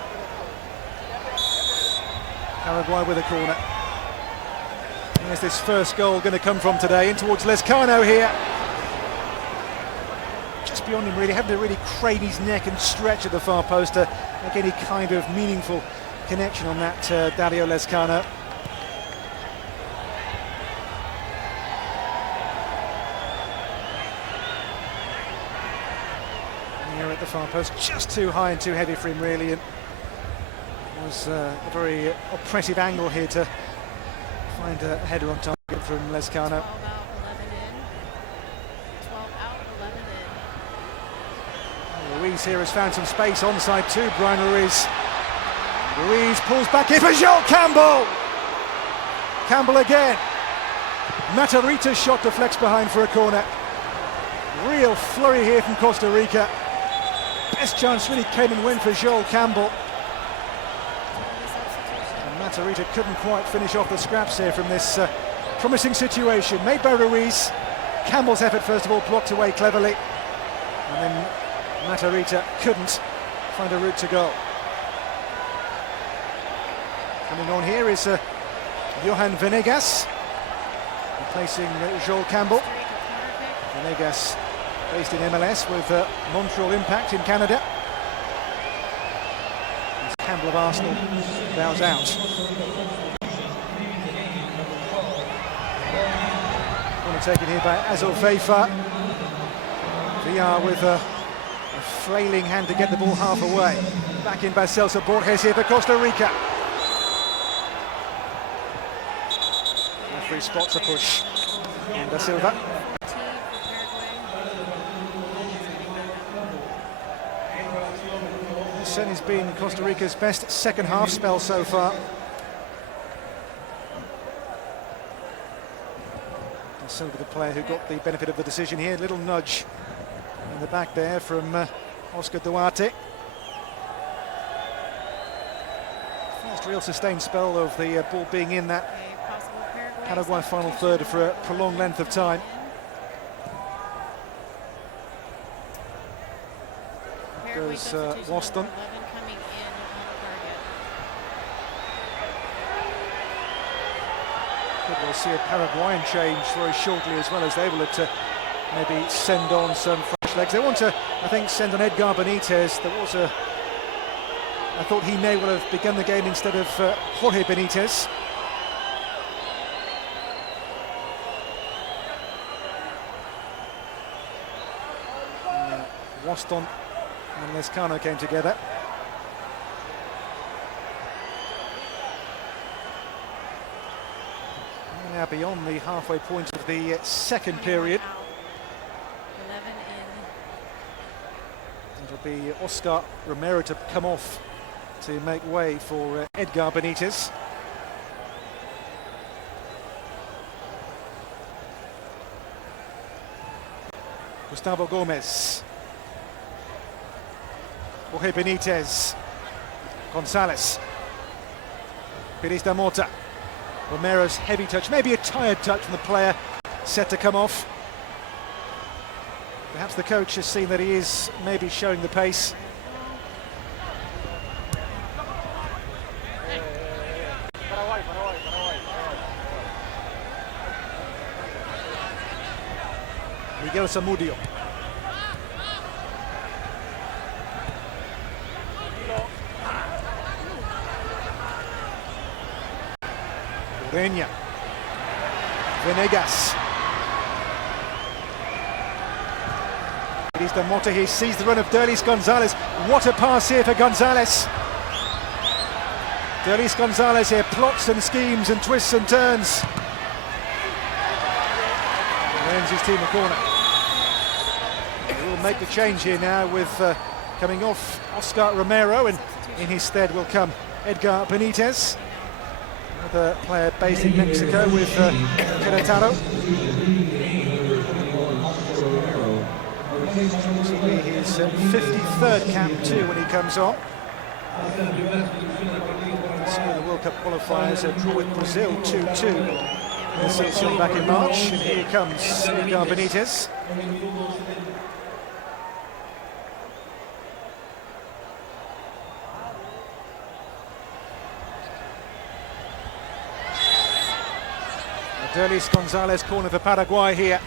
Paraguay with a corner. Where's this first goal going to come from today? In towards Lescano here. Just beyond him really, having to really crane his neck and stretch at the far post to make any kind of meaningful connection on that Dario Lescano. Here at the far post, just too high and too heavy for him really, and it was a very oppressive angle here to find a header on target from Lescano. 12 out, 11 in. 12 out, 11 in. Ruiz here has found some space onside too, Brian Ruiz. Ruiz pulls back in for Joel Campbell. Campbell again. Matarrita's shot deflects behind for a corner. Real flurry here from Costa Rica. Best chance really came and went for Joel Campbell. Matarrita couldn't quite finish off the scraps here from this promising situation. Made by Ruiz. Campbell's effort first of all blocked away cleverly. And then Matarrita couldn't find a route to goal. Coming on here is Johan Venegas, replacing Joel Campbell. Venegas based in MLS with Montreal Impact in Canada. Campbell of Arsenal bows out. Corner taken here by Azul Feifa. VR with a flailing hand to get the ball half away. Back in by Celso Borges here for Costa Rica. Referee spots a push. And Da Silva. Certainly has been Costa Rica's best second half spell so far. Da Silva, the player who got the benefit of the decision here. Little nudge in the back there from Oscar Duarte. First real sustained spell of the ball being in that Paraguay final third for a prolonged length of time. Goes Waston. We'll see a Paraguayan change very shortly as well, as they will to maybe send on some fresh legs. They want to, I think, send on Edgar Benitez. There was I thought he may well have begun the game instead of Jorge Benitez. Waston and Lescano came together. We're now beyond the halfway point of the second period. 11 in. It'll be Oscar Romero to come off to make way for Edgar Benitez. Gustavo Gomez. Jorge Benitez. Gonzalez. Pires da Mota. Romero's heavy touch, maybe a tired touch from the player set to come off. Perhaps the coach has seen that he is maybe showing the pace. Miguel Zamudio. Ureña. Venegas. Pires da Mota, he sees the run of Derlis Gonzalez. What a pass here for Gonzalez. Derlis Gonzalez here plots and schemes and twists and turns. Earns his team a corner. He will make the change here now with coming off Oscar Romero, and in his stead will come Edgar Benitez, another player based in Mexico with Querétaro. This will be his 53rd cap too when he comes on. So the World Cup qualifiers a draw with Brazil 2-2. Ascension back in March, and here comes Edgar Benitez. Derlis Gonzalez, corner for Paraguay here.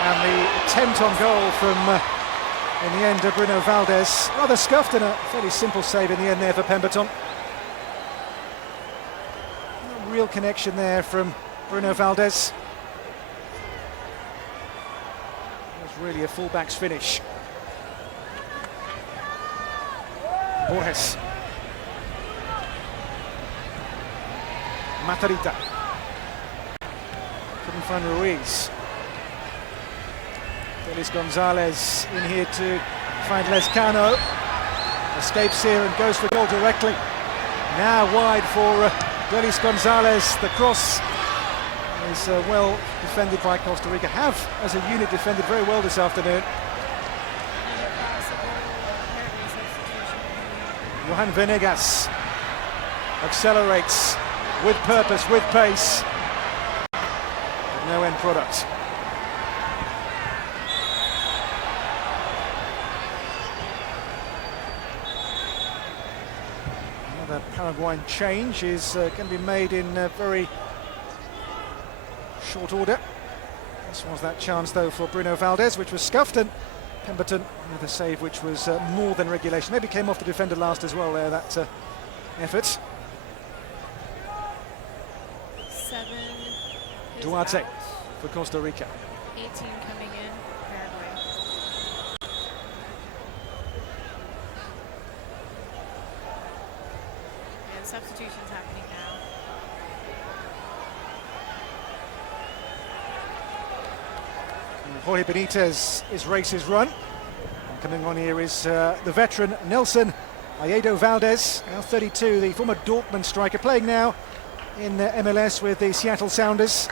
And the attempt on goal from, in the end, Bruno Valdez. Rather scuffed, and a fairly simple save in the end there for Pemberton. Real connection there from Bruno Valdez. It was really a fullback's finish. Borges. Matarita. Couldn't find Ruiz. Derlis Gonzalez in here to find Lescano. Escapes here and goes for goal directly. Now wide for Derlis Gonzalez. The cross is well defended by Costa Rica. Have, as a unit, defended very well this afternoon. Johan Venegas accelerates with purpose, with pace. But no end product. Another Paraguayan change is going to be made in very short order. This was that chance though for Bruno Valdez, which was scuffed, and Pemberton with a save which was more than regulation. Maybe came off the defender last as well there, that effort. 7 Duarte for Costa Rica. 18 coming in, Paraguay. Yeah, the substitution's happening now. Jorge Benitez is races run. And coming on here is the veteran Nelson Ayedo Valdez, now 32, the former Dortmund striker, playing now in MLS with the Seattle Sounders.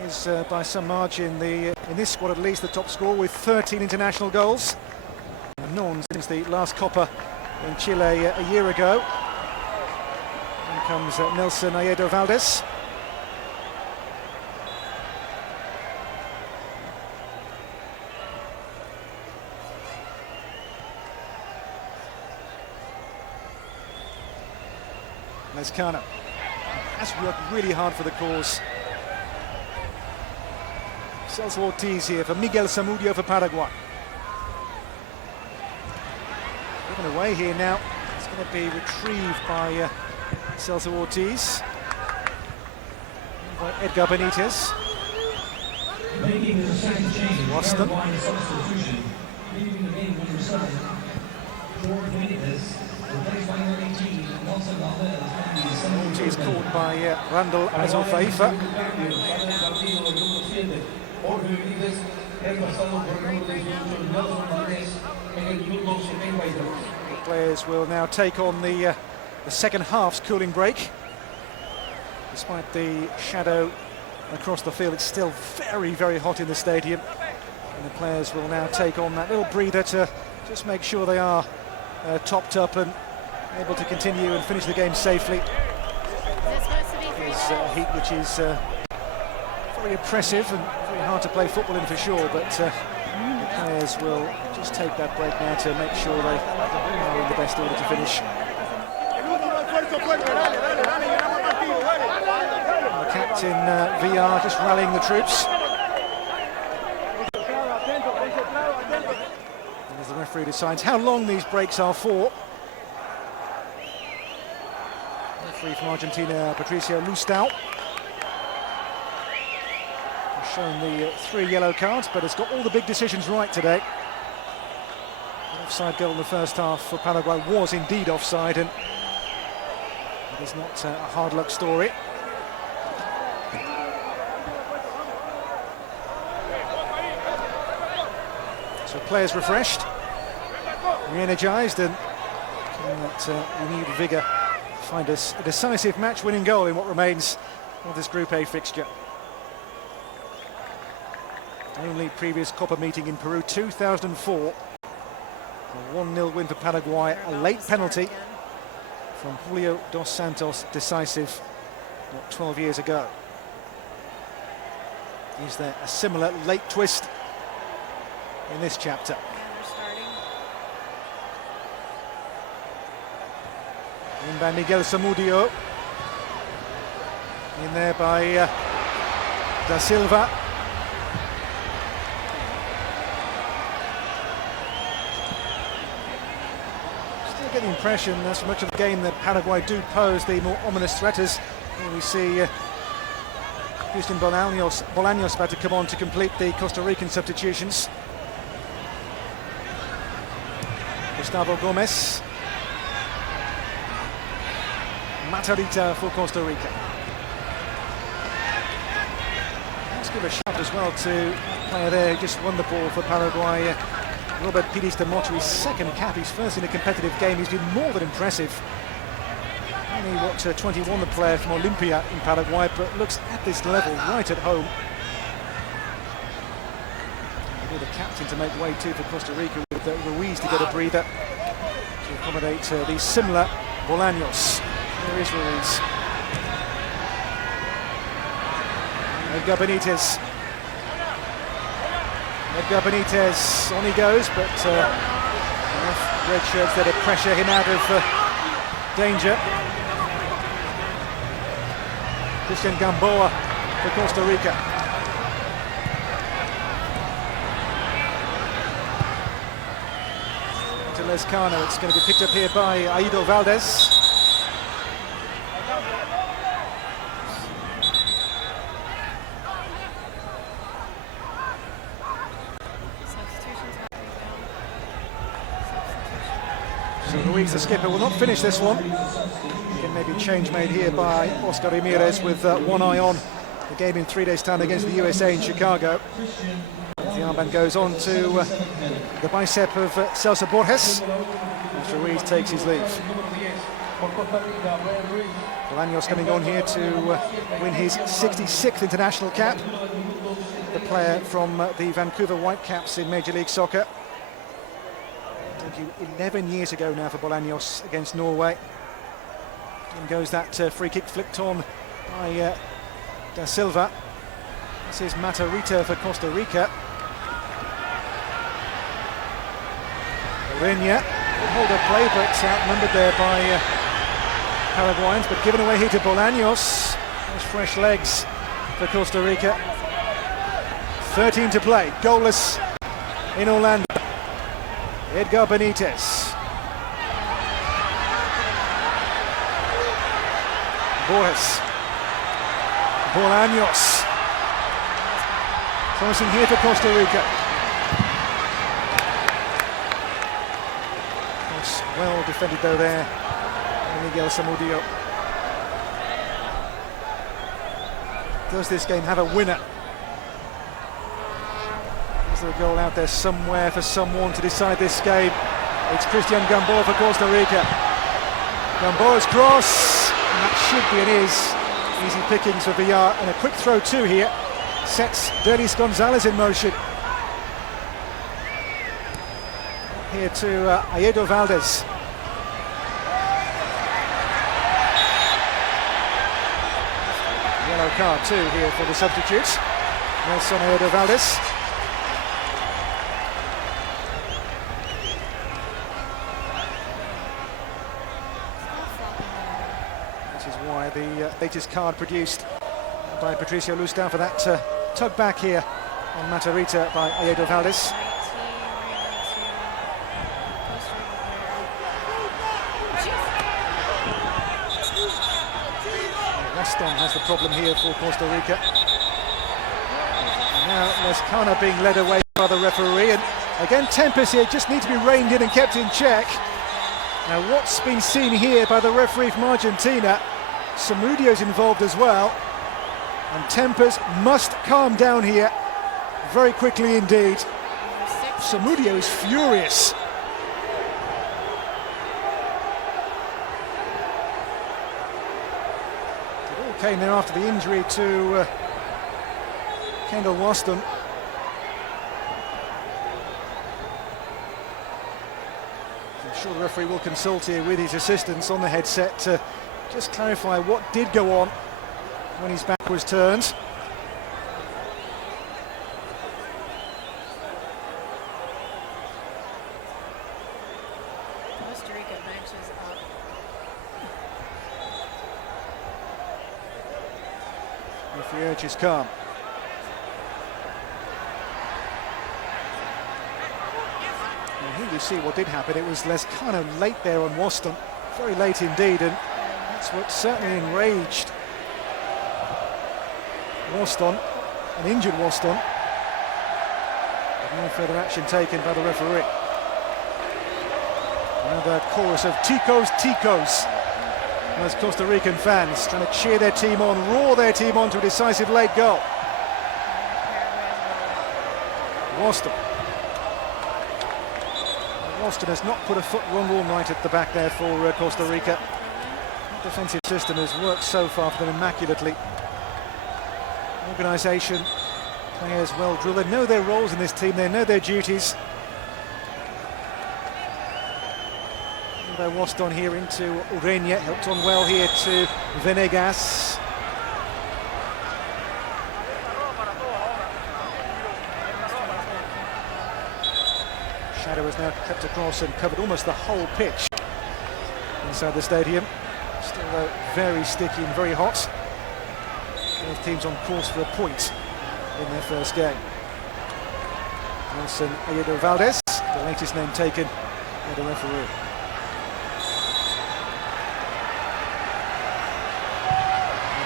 He is by some margin in this squad at least the top scorer with 13 international goals. None since the last Copa in Chile a year ago. Here comes Nelson Ayedo Valdez. Lescano has worked really hard for the cause. Celso Ortiz here for Miguel Zamudio for Paraguay. Given away here now. It's going to be retrieved by Celso Ortiz. By Edgar Benitez. Waston. Penalty is called by Randall Azofaifa. The players will now take on the second half's cooling break. Despite the shadow across the field, it's still very, very hot in the stadium. And the players will now take on that little breather to just make sure they are topped up and able to continue and finish the game safely. It's heat which is very oppressive and very hard to play football in for sure, but the players will just take that break now to make sure they are in the best order to finish. The captain VR just rallying the troops. And as the referee decides how long these breaks are for. Referee from Argentina, Patricio Lustau, has shown the 3 yellow cards, but has got all the big decisions right today. The offside goal in the first half for Paraguay was indeed offside, and it is not a hard luck story. So players refreshed, re-energised, and that renewed vigour find us a decisive match-winning goal in what remains of this Group A fixture. Only previous Copa meeting in Peru, 2004. A 1-0 win for Paraguay, a late penalty from Julio dos Santos, decisive, not 12 years ago. Is there a similar late twist in this chapter? In by Miguel Zamudio. In there by Da Silva. Still get the impression, as much of the game, that Paraguay do pose the more ominous threat. As here we see Houston Bolaños about to come on to complete the Costa Rican substitutions. Gustavo Gomez. Matarita for Costa Rica. Let's give a shout as well to a player there who just won the ball for Paraguay, Robert Pires de Moto, his second cap, his first in a competitive game. He's been more than impressive. Only 21, the player from Olympia in Paraguay, but looks at this level right at home. The captain to make way too for Costa Rica, with Ruiz to get a breather to accommodate the similar Bolaños. There is Ruiz. Edgar Benitez. Edgar Benitez, on he goes, but enough red shirts there to pressure him out of danger. Christian Gamboa for Costa Rica. To Lescano, it's going to be picked up here by Aido Valdez. So Ruiz, the skipper, will not finish this one. Again, maybe a change made here by Oscar Ramirez with one eye on the game in 3 days' time against the USA in Chicago. The armband goes on to the bicep of Celso Borges as Ruiz takes his leave. Bolaños coming on here to win his 66th international cap. The player from the Vancouver Whitecaps in Major League Soccer. 11 years ago now for Bolaños against Norway. In goes that free kick flicked on by Da Silva. This is Matarita for Costa Rica. Ureña, good hold of play, but outnumbered there by Paraguayans, but given away here to Bolaños. Those fresh legs for Costa Rica. 13 to play, goalless in Orlando. Edgar Benitez. Borges. Bolaños. Crossing here for Costa Rica. Well defended though there, Miguel Zamudio. Does this game have a winner? Is there a goal out there somewhere for someone to decide this game? It's Christian Gamboa for Costa Rica. Gamboa's cross, and that should be and is easy pickings for Villar, and a quick throw too here sets Derlis Gonzalez in motion. Here to Ayedo Valdez. Yellow card too here for the substitutes. Nelson Ayedo Valdez. This is why the latest card produced by Patricio Lustau for that tug back here on Matarrita by Ayedo Valdez. Roston has the problem here for Costa Rica. And now Lescano being led away by the referee, and again tempers here just need to be reined in and kept in check. Now what's been seen here by the referee from Argentina, Zamudio's involved as well, and tempers must calm down here very quickly indeed. Zamudio is furious. Came there after the injury to Kendall Waston. I'm sure the referee will consult here with his assistants on the headset to just clarify what did go on when his back was turned. Costa Rica benches up. Referee urges calm. Well, here you see what did happen. It was Lescano late there on Waston, very late indeed, and that's what certainly enraged Waston, an injured Waston. But no further action taken by the referee. Another chorus of Ticos, Ticos. As Costa Rican fans trying to cheer their team on, roar their team on to a decisive late goal. Waston. Waston has not put a foot wrong all night at the back there for Costa Rica. The defensive system has worked so far for them immaculately. Organisation, players well drilled, they know their roles in this team, they know their duties. Waston here into Ureña, helped on well here to Venegas. Shadow has now crept across and covered almost the whole pitch inside the stadium. Still though very sticky and very hot. Both teams on course for a point in their first game. Nelson Ayedo Valdez, the latest name taken by the referee.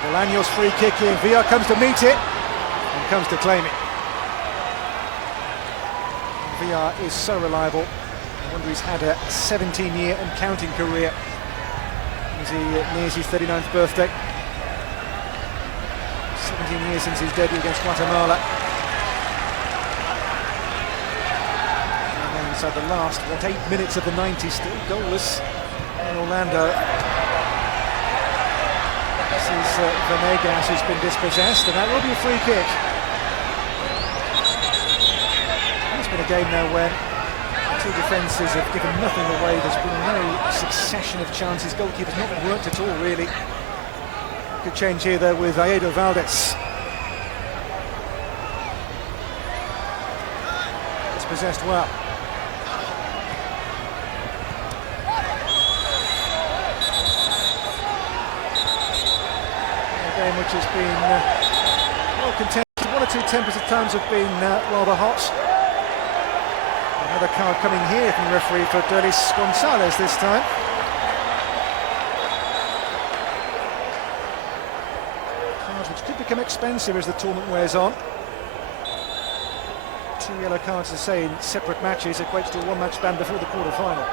Bolaños free kick here, Villar comes to meet it and comes to claim it. Villar is so reliable. I wonder he's had a 17-year and counting career as he nears his 39th birthday. 17 years since his debut against Guatemala. And then inside the last, 8 minutes of the 90, still goalless in Orlando. This is Venegas who's been dispossessed, and that will be a free kick. It's been a game now where two defences have given nothing away. There's been no succession of chances. Goalkeeper's not worked at all, really. Good change here, though, with Ayedo Valdez. Dispossessed well. Game which has been well contested. One or two tempers at times have been rather hot. Another card coming here from the referee for Derlis Gonzalez this time. Cards which could become expensive as the tournament wears on. 2 yellow cards, to say, in separate matches equates to a one-match ban before the quarter-final.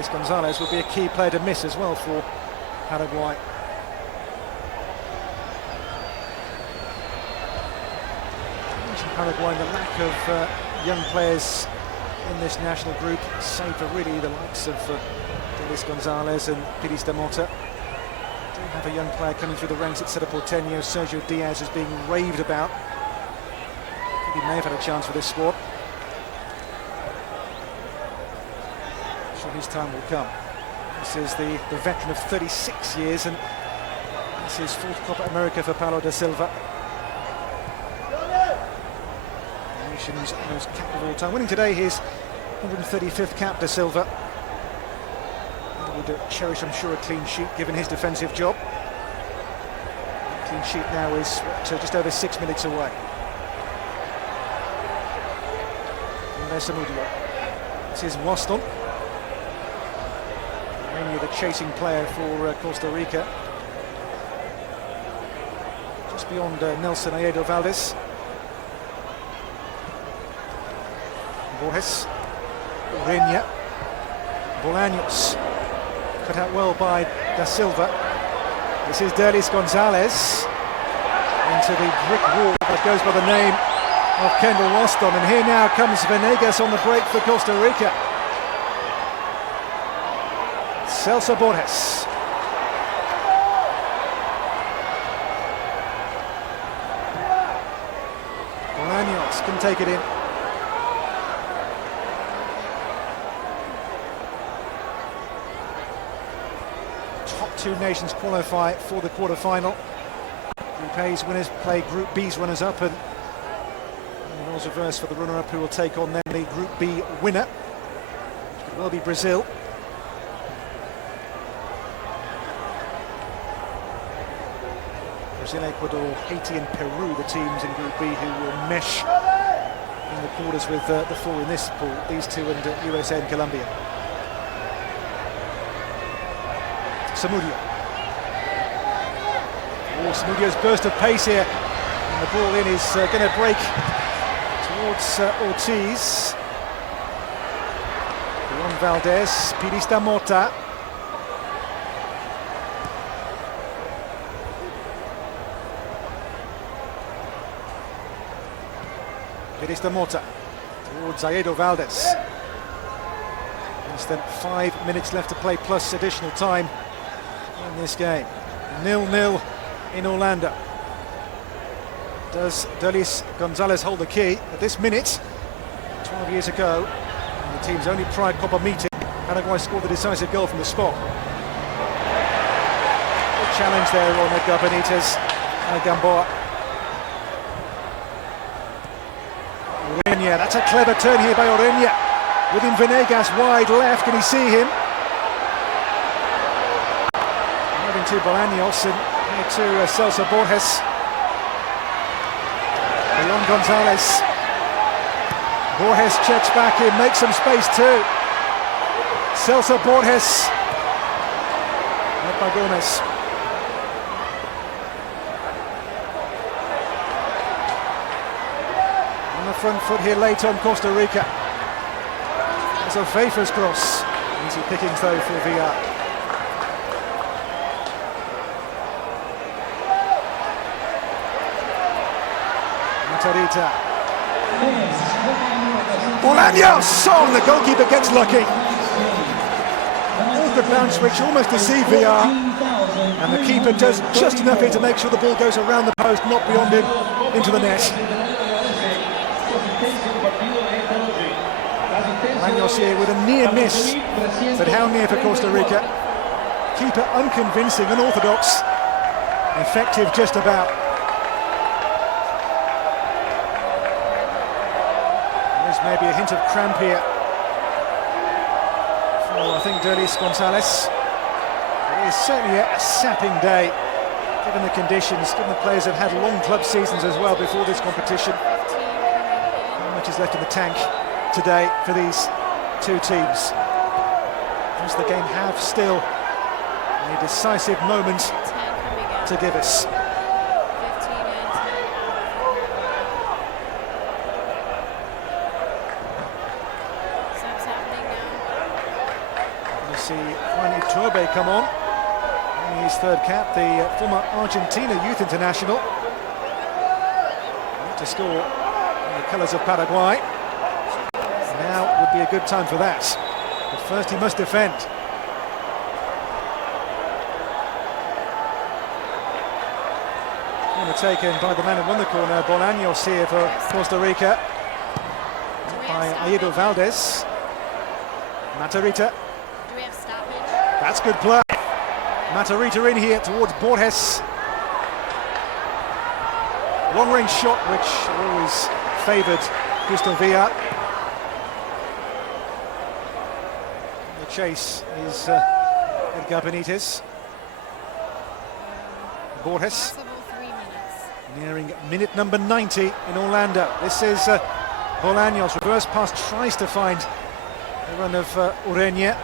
Delis Gonzalez will be a key player to miss as well for Paraguay. Paraguay, the lack of young players in this national group, save for really the likes of Delis Gonzalez and Pires da Mota. Do have a young player coming through the ranks at Cerro Porteño. Sergio Diaz is being raved about. He may have had a chance for this squad. I'm sure his time will come. This is the veteran of 36 years, and this is fourth Copa America for Paulo da Silva. The nation's most capped of all time. Winning today his 135th cap, da Silva. He would cherish, I'm sure, a clean sheet given his defensive job. The clean sheet now is just over 6 minutes away. Samudio. This is Waston. Mainly the chasing player for Costa Rica. Just beyond Nelson Aedo Valdez. Borges. Ureña. Bolaños. Cut out well by da Silva. This is Delis Gonzalez. Into the brick wall that goes by the name of Kendall Waston, and here now comes Venegas on the break for Costa Rica. Celso Borges. Bolaños can take it in. Top two nations qualify for the quarter-final. Group A's winners play Group B's runners-up, and roles reverse for the runner-up, who will take on then the Group B winner, which could well be Brazil. Brazil, Ecuador, Haiti and Peru, the teams in Group B who will mesh in the quarters with the four in this pool, these two and USA and Colombia. Samudio. Oh, Samudio's burst of pace here, and the ball in is going to break towards Ortiz. Beyond Valdez, Pires da Mota. Pires da Mota towards Aedo Valdez. Less than 5 minutes left to play, plus additional time in this game. 0-0 in Orlando. Does Delis Gonzalez hold the key? At this minute, 12 years ago, in the team's only Pride Copa meeting, Paraguay scored the decisive goal from the spot. Good challenge there on Edgar Benitez and Gamboa. Ureña, that's a clever turn here by Ureña. Within Venegas, wide left, can he see him? Moving to Bolaños and here to Celso Borges. Beyond Gonzalez. Borges checks back in, makes some space too. Celso Borges. Not by Gomez. On the front foot here late on Costa Rica. There's a Veifers cross. Easy pickings though for VR. Tarita. Bolaños! Oh, the goalkeeper gets lucky. Awkward bounce which almost deceived VR, and the keeper does just enough here to make sure the ball goes around the post, not beyond him, into the net. Bolaños here with a near miss, but how near for Costa Rica? Keeper unconvincing, unorthodox, effective just about. Maybe a hint of cramp here for, I think, Delis Gonzalez. It is certainly a sapping day, given the conditions, given the players have had long club seasons as well before this competition. How much is left in the tank today for these two teams? Does the game have still a decisive moment to give us? see Juan Iturbe come on in his third cap, the former Argentina youth international. To score in the colours of Paraguay. Now would be a good time for that. But first he must defend. Corner taken by the man who won the corner, Bolaños here for Costa Rica. By Ayedo Valdez. Matarrita. Do we have stoppage? That's good play. Matarrita in here towards Borges. Long-range shot, which always favoured Gusto Villa. The chase is Edgar Benitez. Borges. Possible 3 minutes. Nearing minute number 90 in Orlando. This is Bolaños. Reverse pass tries to find the run of Ureña.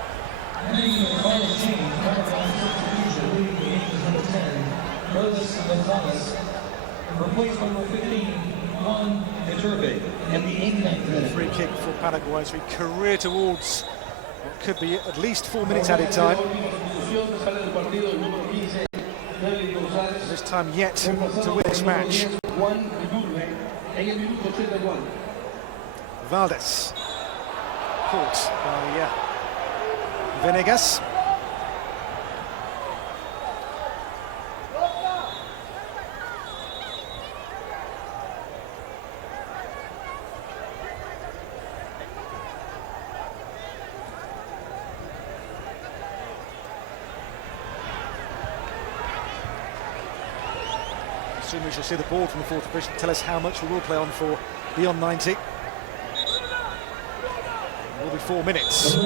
Replacement number 15, Juan Iturbe, and the 89th minute. Free kick for Paraguay as we career towards what could be at least 4 minutes added time. This time yet to win this match. Valdez caught by Venegas. Soon we shall see the board from the fourth official tell us how much we will play on for beyond 90. It will be 4 minutes.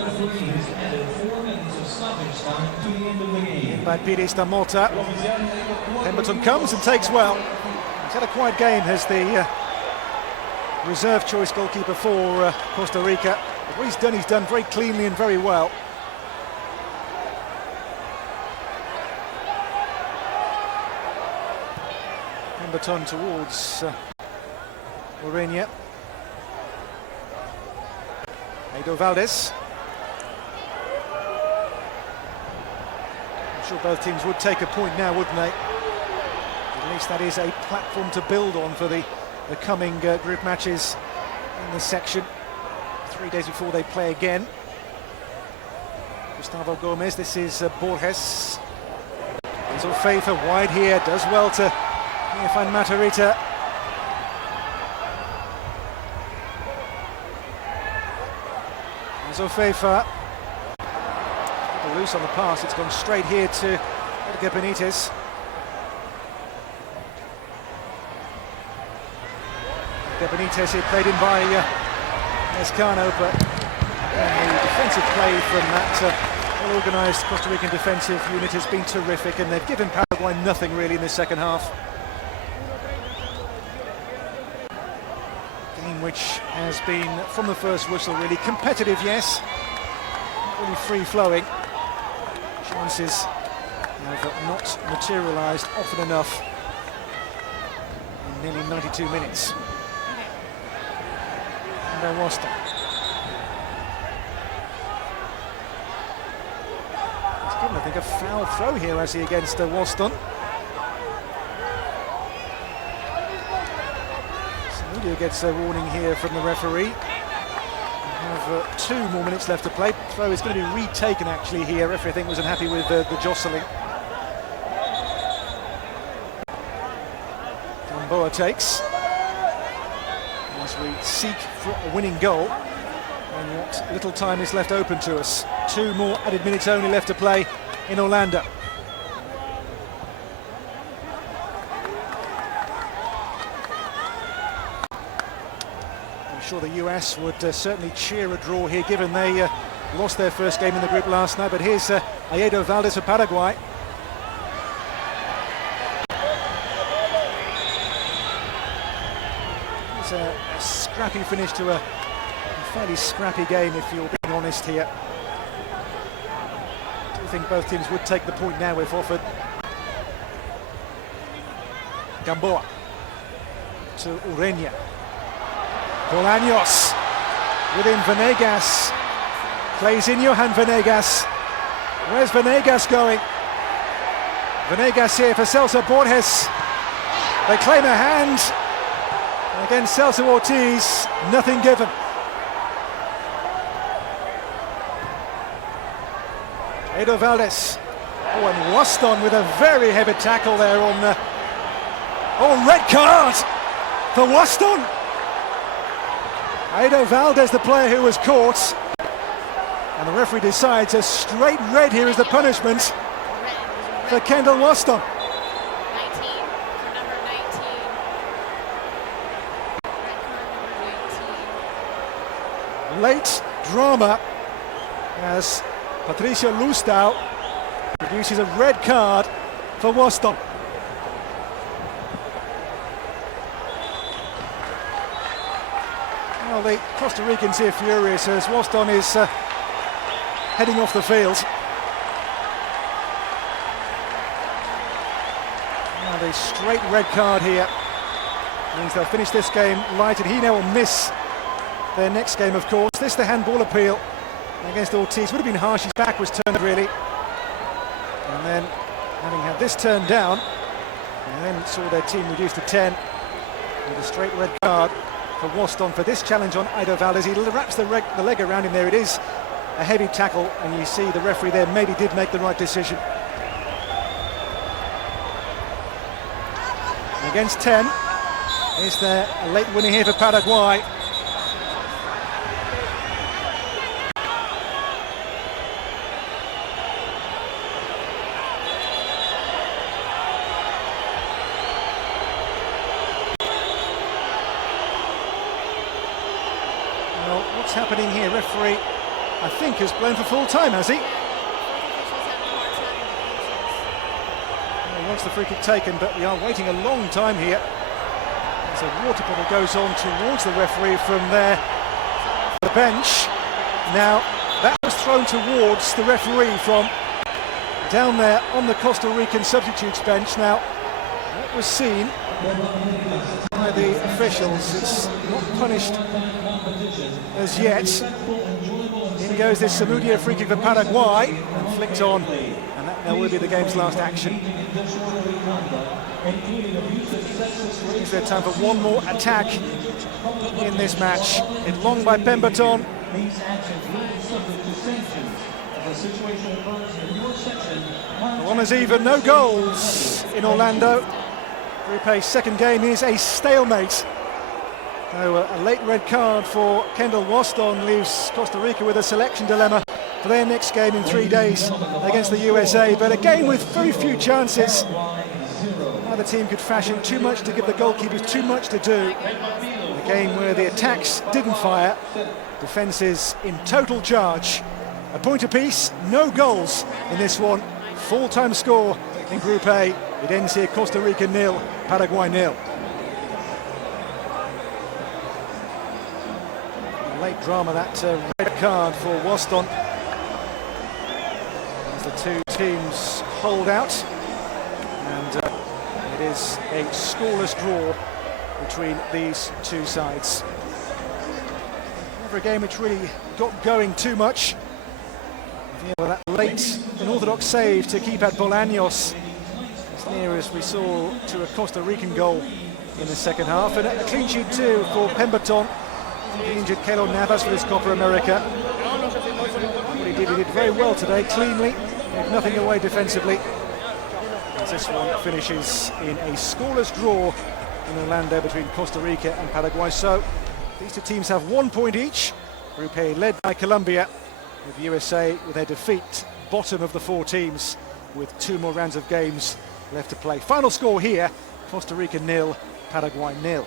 In by Pires da Mota. Pemberton comes and takes well. He's had a quiet game as the reserve choice goalkeeper for Costa Rica. But what he's done very cleanly and very well. Pemberton towards Ureña. Ayedo Valdez. I'm sure both teams would take a point now, wouldn't they? At least that is a platform to build on for the coming group matches in this section. 3 days before they play again. Gustavo Gomez, this is Borges. Enzo Feifa wide here, does well to find Matarrita. Enzo Feifa. Loose on the pass, it's gone straight here to Edgar Benitez. Edgar Benitez here played in by Escano, but the defensive play from that well-organised Costa Rican defensive unit has been terrific, and they've given Paraguay nothing really in the second half. Game which has been, from the first whistle, really competitive, yes, really free-flowing. Chances have not materialised often enough in nearly 92 minutes. And Costa. He's given, I think, a foul throw here, has he, against Waston. Samudio gets a warning here from the referee. We have 2 more minutes left to play. Throw is going to be retaken actually here. Referee, I think, was unhappy with the jostling. Gamboa takes. As we seek for a winning goal, and what little time is left open to us. 2 more added minutes only left to play in Orlando. I'm sure the US would certainly cheer a draw here, given they lost their first game in the group last night. But here's Ayedo Valdez for Paraguay. It's a scrappy finish to a fairly scrappy game, if you're being honest here. I do think both teams would take the point now if offered. Gamboa to Ureña. Bolaños within Venegas. Plays in Johan Venegas. Where's Venegas going? Venegas here for Celso Borges. They claim a hand. And again, Celso Ortiz, nothing given. Edo Valdez. Oh, and Waston with a very heavy tackle there on... oh, red card for Waston. Edo Valdez, the player who was caught. And the referee decides a straight red here is the punishment for Kendall Waston. 19 for number 19. Red card number 19. Late drama as Patricio Lustau produces a red card for Waston. Well, the Costa Ricans here furious as Waston is heading off the field. Now the straight red card here means they'll finish this game lighted. He now will miss their next game, of course. This the handball appeal against Ortiz. Would have been harsh, his back was turned really. And then, having had this turned down, and then saw their team reduced to 10 with a straight red card for Waston for this challenge on Edo Valdez. He wraps the leg around him there. It is a heavy tackle, and you see the referee there maybe did make the right decision. Against 10, is there a late winner here for Paraguay? Well, what's happening here? Referee, I think, has blown for full time, has he? Well, wants the free kick taken, but we are waiting a long time here. As a water bottle goes on towards the referee from there, the bench. Now, that was thrown towards the referee from down there on the Costa Rican substitutes bench. Now, that was seen by the officials. It's not punished as yet. In goes this Samudio free kick for Paraguay, and flicked on, and that now will be the game's last action. Is there time for one more attack in this match? Hit long by Pemberton. The one is even, no goals in Orlando. Group A's second game is a stalemate. So a late red card for Kendall Waston leaves Costa Rica with a selection dilemma for their next game in 3 days against the USA. But a game with very few chances. Neither team could fashion too much to give the goalkeepers too much to do. A game where the attacks didn't fire, defences in total charge. A point apiece, no goals in this one. Full-time score in Group A. It ends here, Costa Rica 0, Paraguay 0. Late drama, that red card for Waston. As the two teams hold out, and it is a scoreless draw between these two sides. Never a game which really got going too much. Yeah, well, that late unorthodox save to keep at Bolaños, as near as we saw to a Costa Rican goal in the second half, and a clean sheet too for Pemberton. He injured Keylor Navas for this Copa America. What he did very well today, cleanly, gave nothing away defensively. As this one finishes in a scoreless draw in Orlando between Costa Rica and Paraguay. So these two teams have 1 point each. Group A led by Colombia, with the USA with their defeat bottom of the 4 teams with 2 more rounds of games left to play. Final score here, Costa Rica 0, Paraguay 0.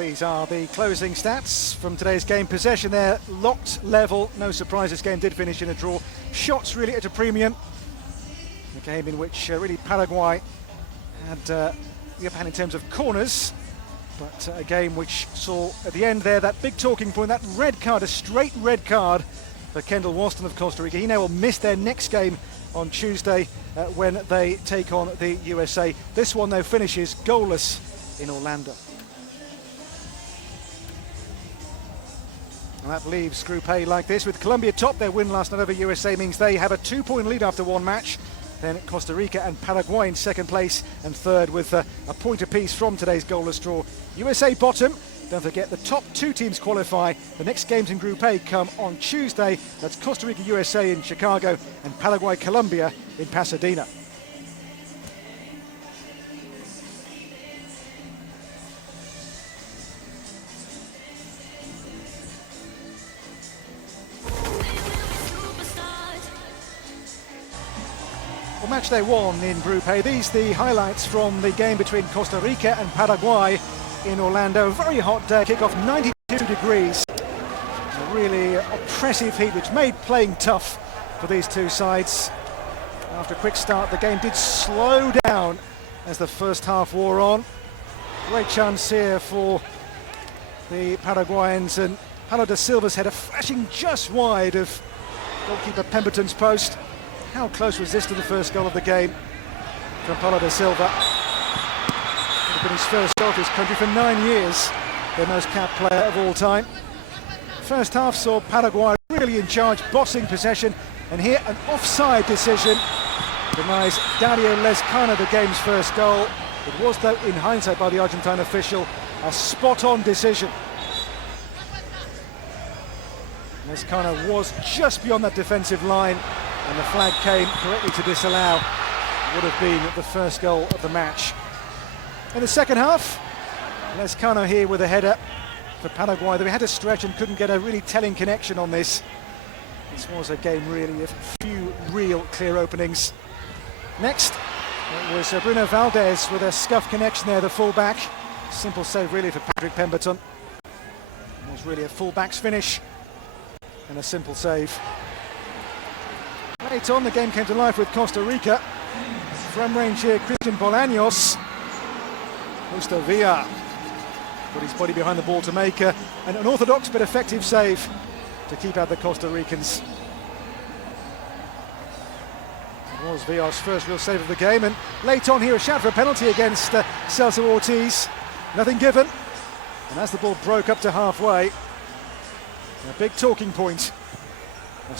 These are the closing stats from today's game. Possession there, locked, level. No surprise, this game did finish in a draw. Shots really at a premium. A game in which really Paraguay had the upper hand in terms of corners. But a game which saw at the end there that big talking point, that red card, a straight red card for Kendall Waston of Costa Rica. He now will miss their next game on Tuesday when they take on the USA. This one though finishes goalless in Orlando. And that leaves Group A like this, with Colombia top. Their win last night over USA means they have a 2-point lead after one match. Then Costa Rica and Paraguay in second place and third, with a point apiece from today's goalless draw. USA bottom. Don't forget the top two teams qualify. The next games in Group A come on Tuesday. That's Costa Rica USA in Chicago and Paraguay Colombia in Pasadena. Well, match day one in Group A. These the highlights from the game between Costa Rica and Paraguay in Orlando. Very hot day, kick-off 92 degrees. A really oppressive heat which made playing tough for these two sides. After a quick start, the game did slow down as the first half wore on. Great chance here for the Paraguayans, and Paulo da Silva's header flashing just wide of goalkeeper Pemberton's post. How close was this to the first goal of the game from Paulo da Silva? It had been his first goal for his country for 9 years, their most capped player of all time. First half saw Paraguay really in charge, bossing possession, and here an offside decision denies Dario Lezcano the game's first goal. It was, though, in hindsight by the Argentine official, a spot-on decision. Lezcano was just beyond that defensive line, and the flag came correctly to disallow what would have been the first goal of the match. In the second half, Lezcano here with a header for Paraguay. They had to stretch and couldn't get a really telling connection on this. This was a game really of few real clear openings. Next, it was Bruno Valdez with a scuff connection there, the full-back. Simple save really for Patrick Pemberton. It was really a full-back's finish and a simple save. Late on, the game came to life with Costa Rica. From range here, Christian Bolaños. Costa Villa put his body behind the ball to make an unorthodox but effective save to keep out the Costa Ricans. It was Villa's first real save of the game, and late on here a shout for a penalty against Celso Ortiz. Nothing given, and as the ball broke up to halfway, a big talking point. A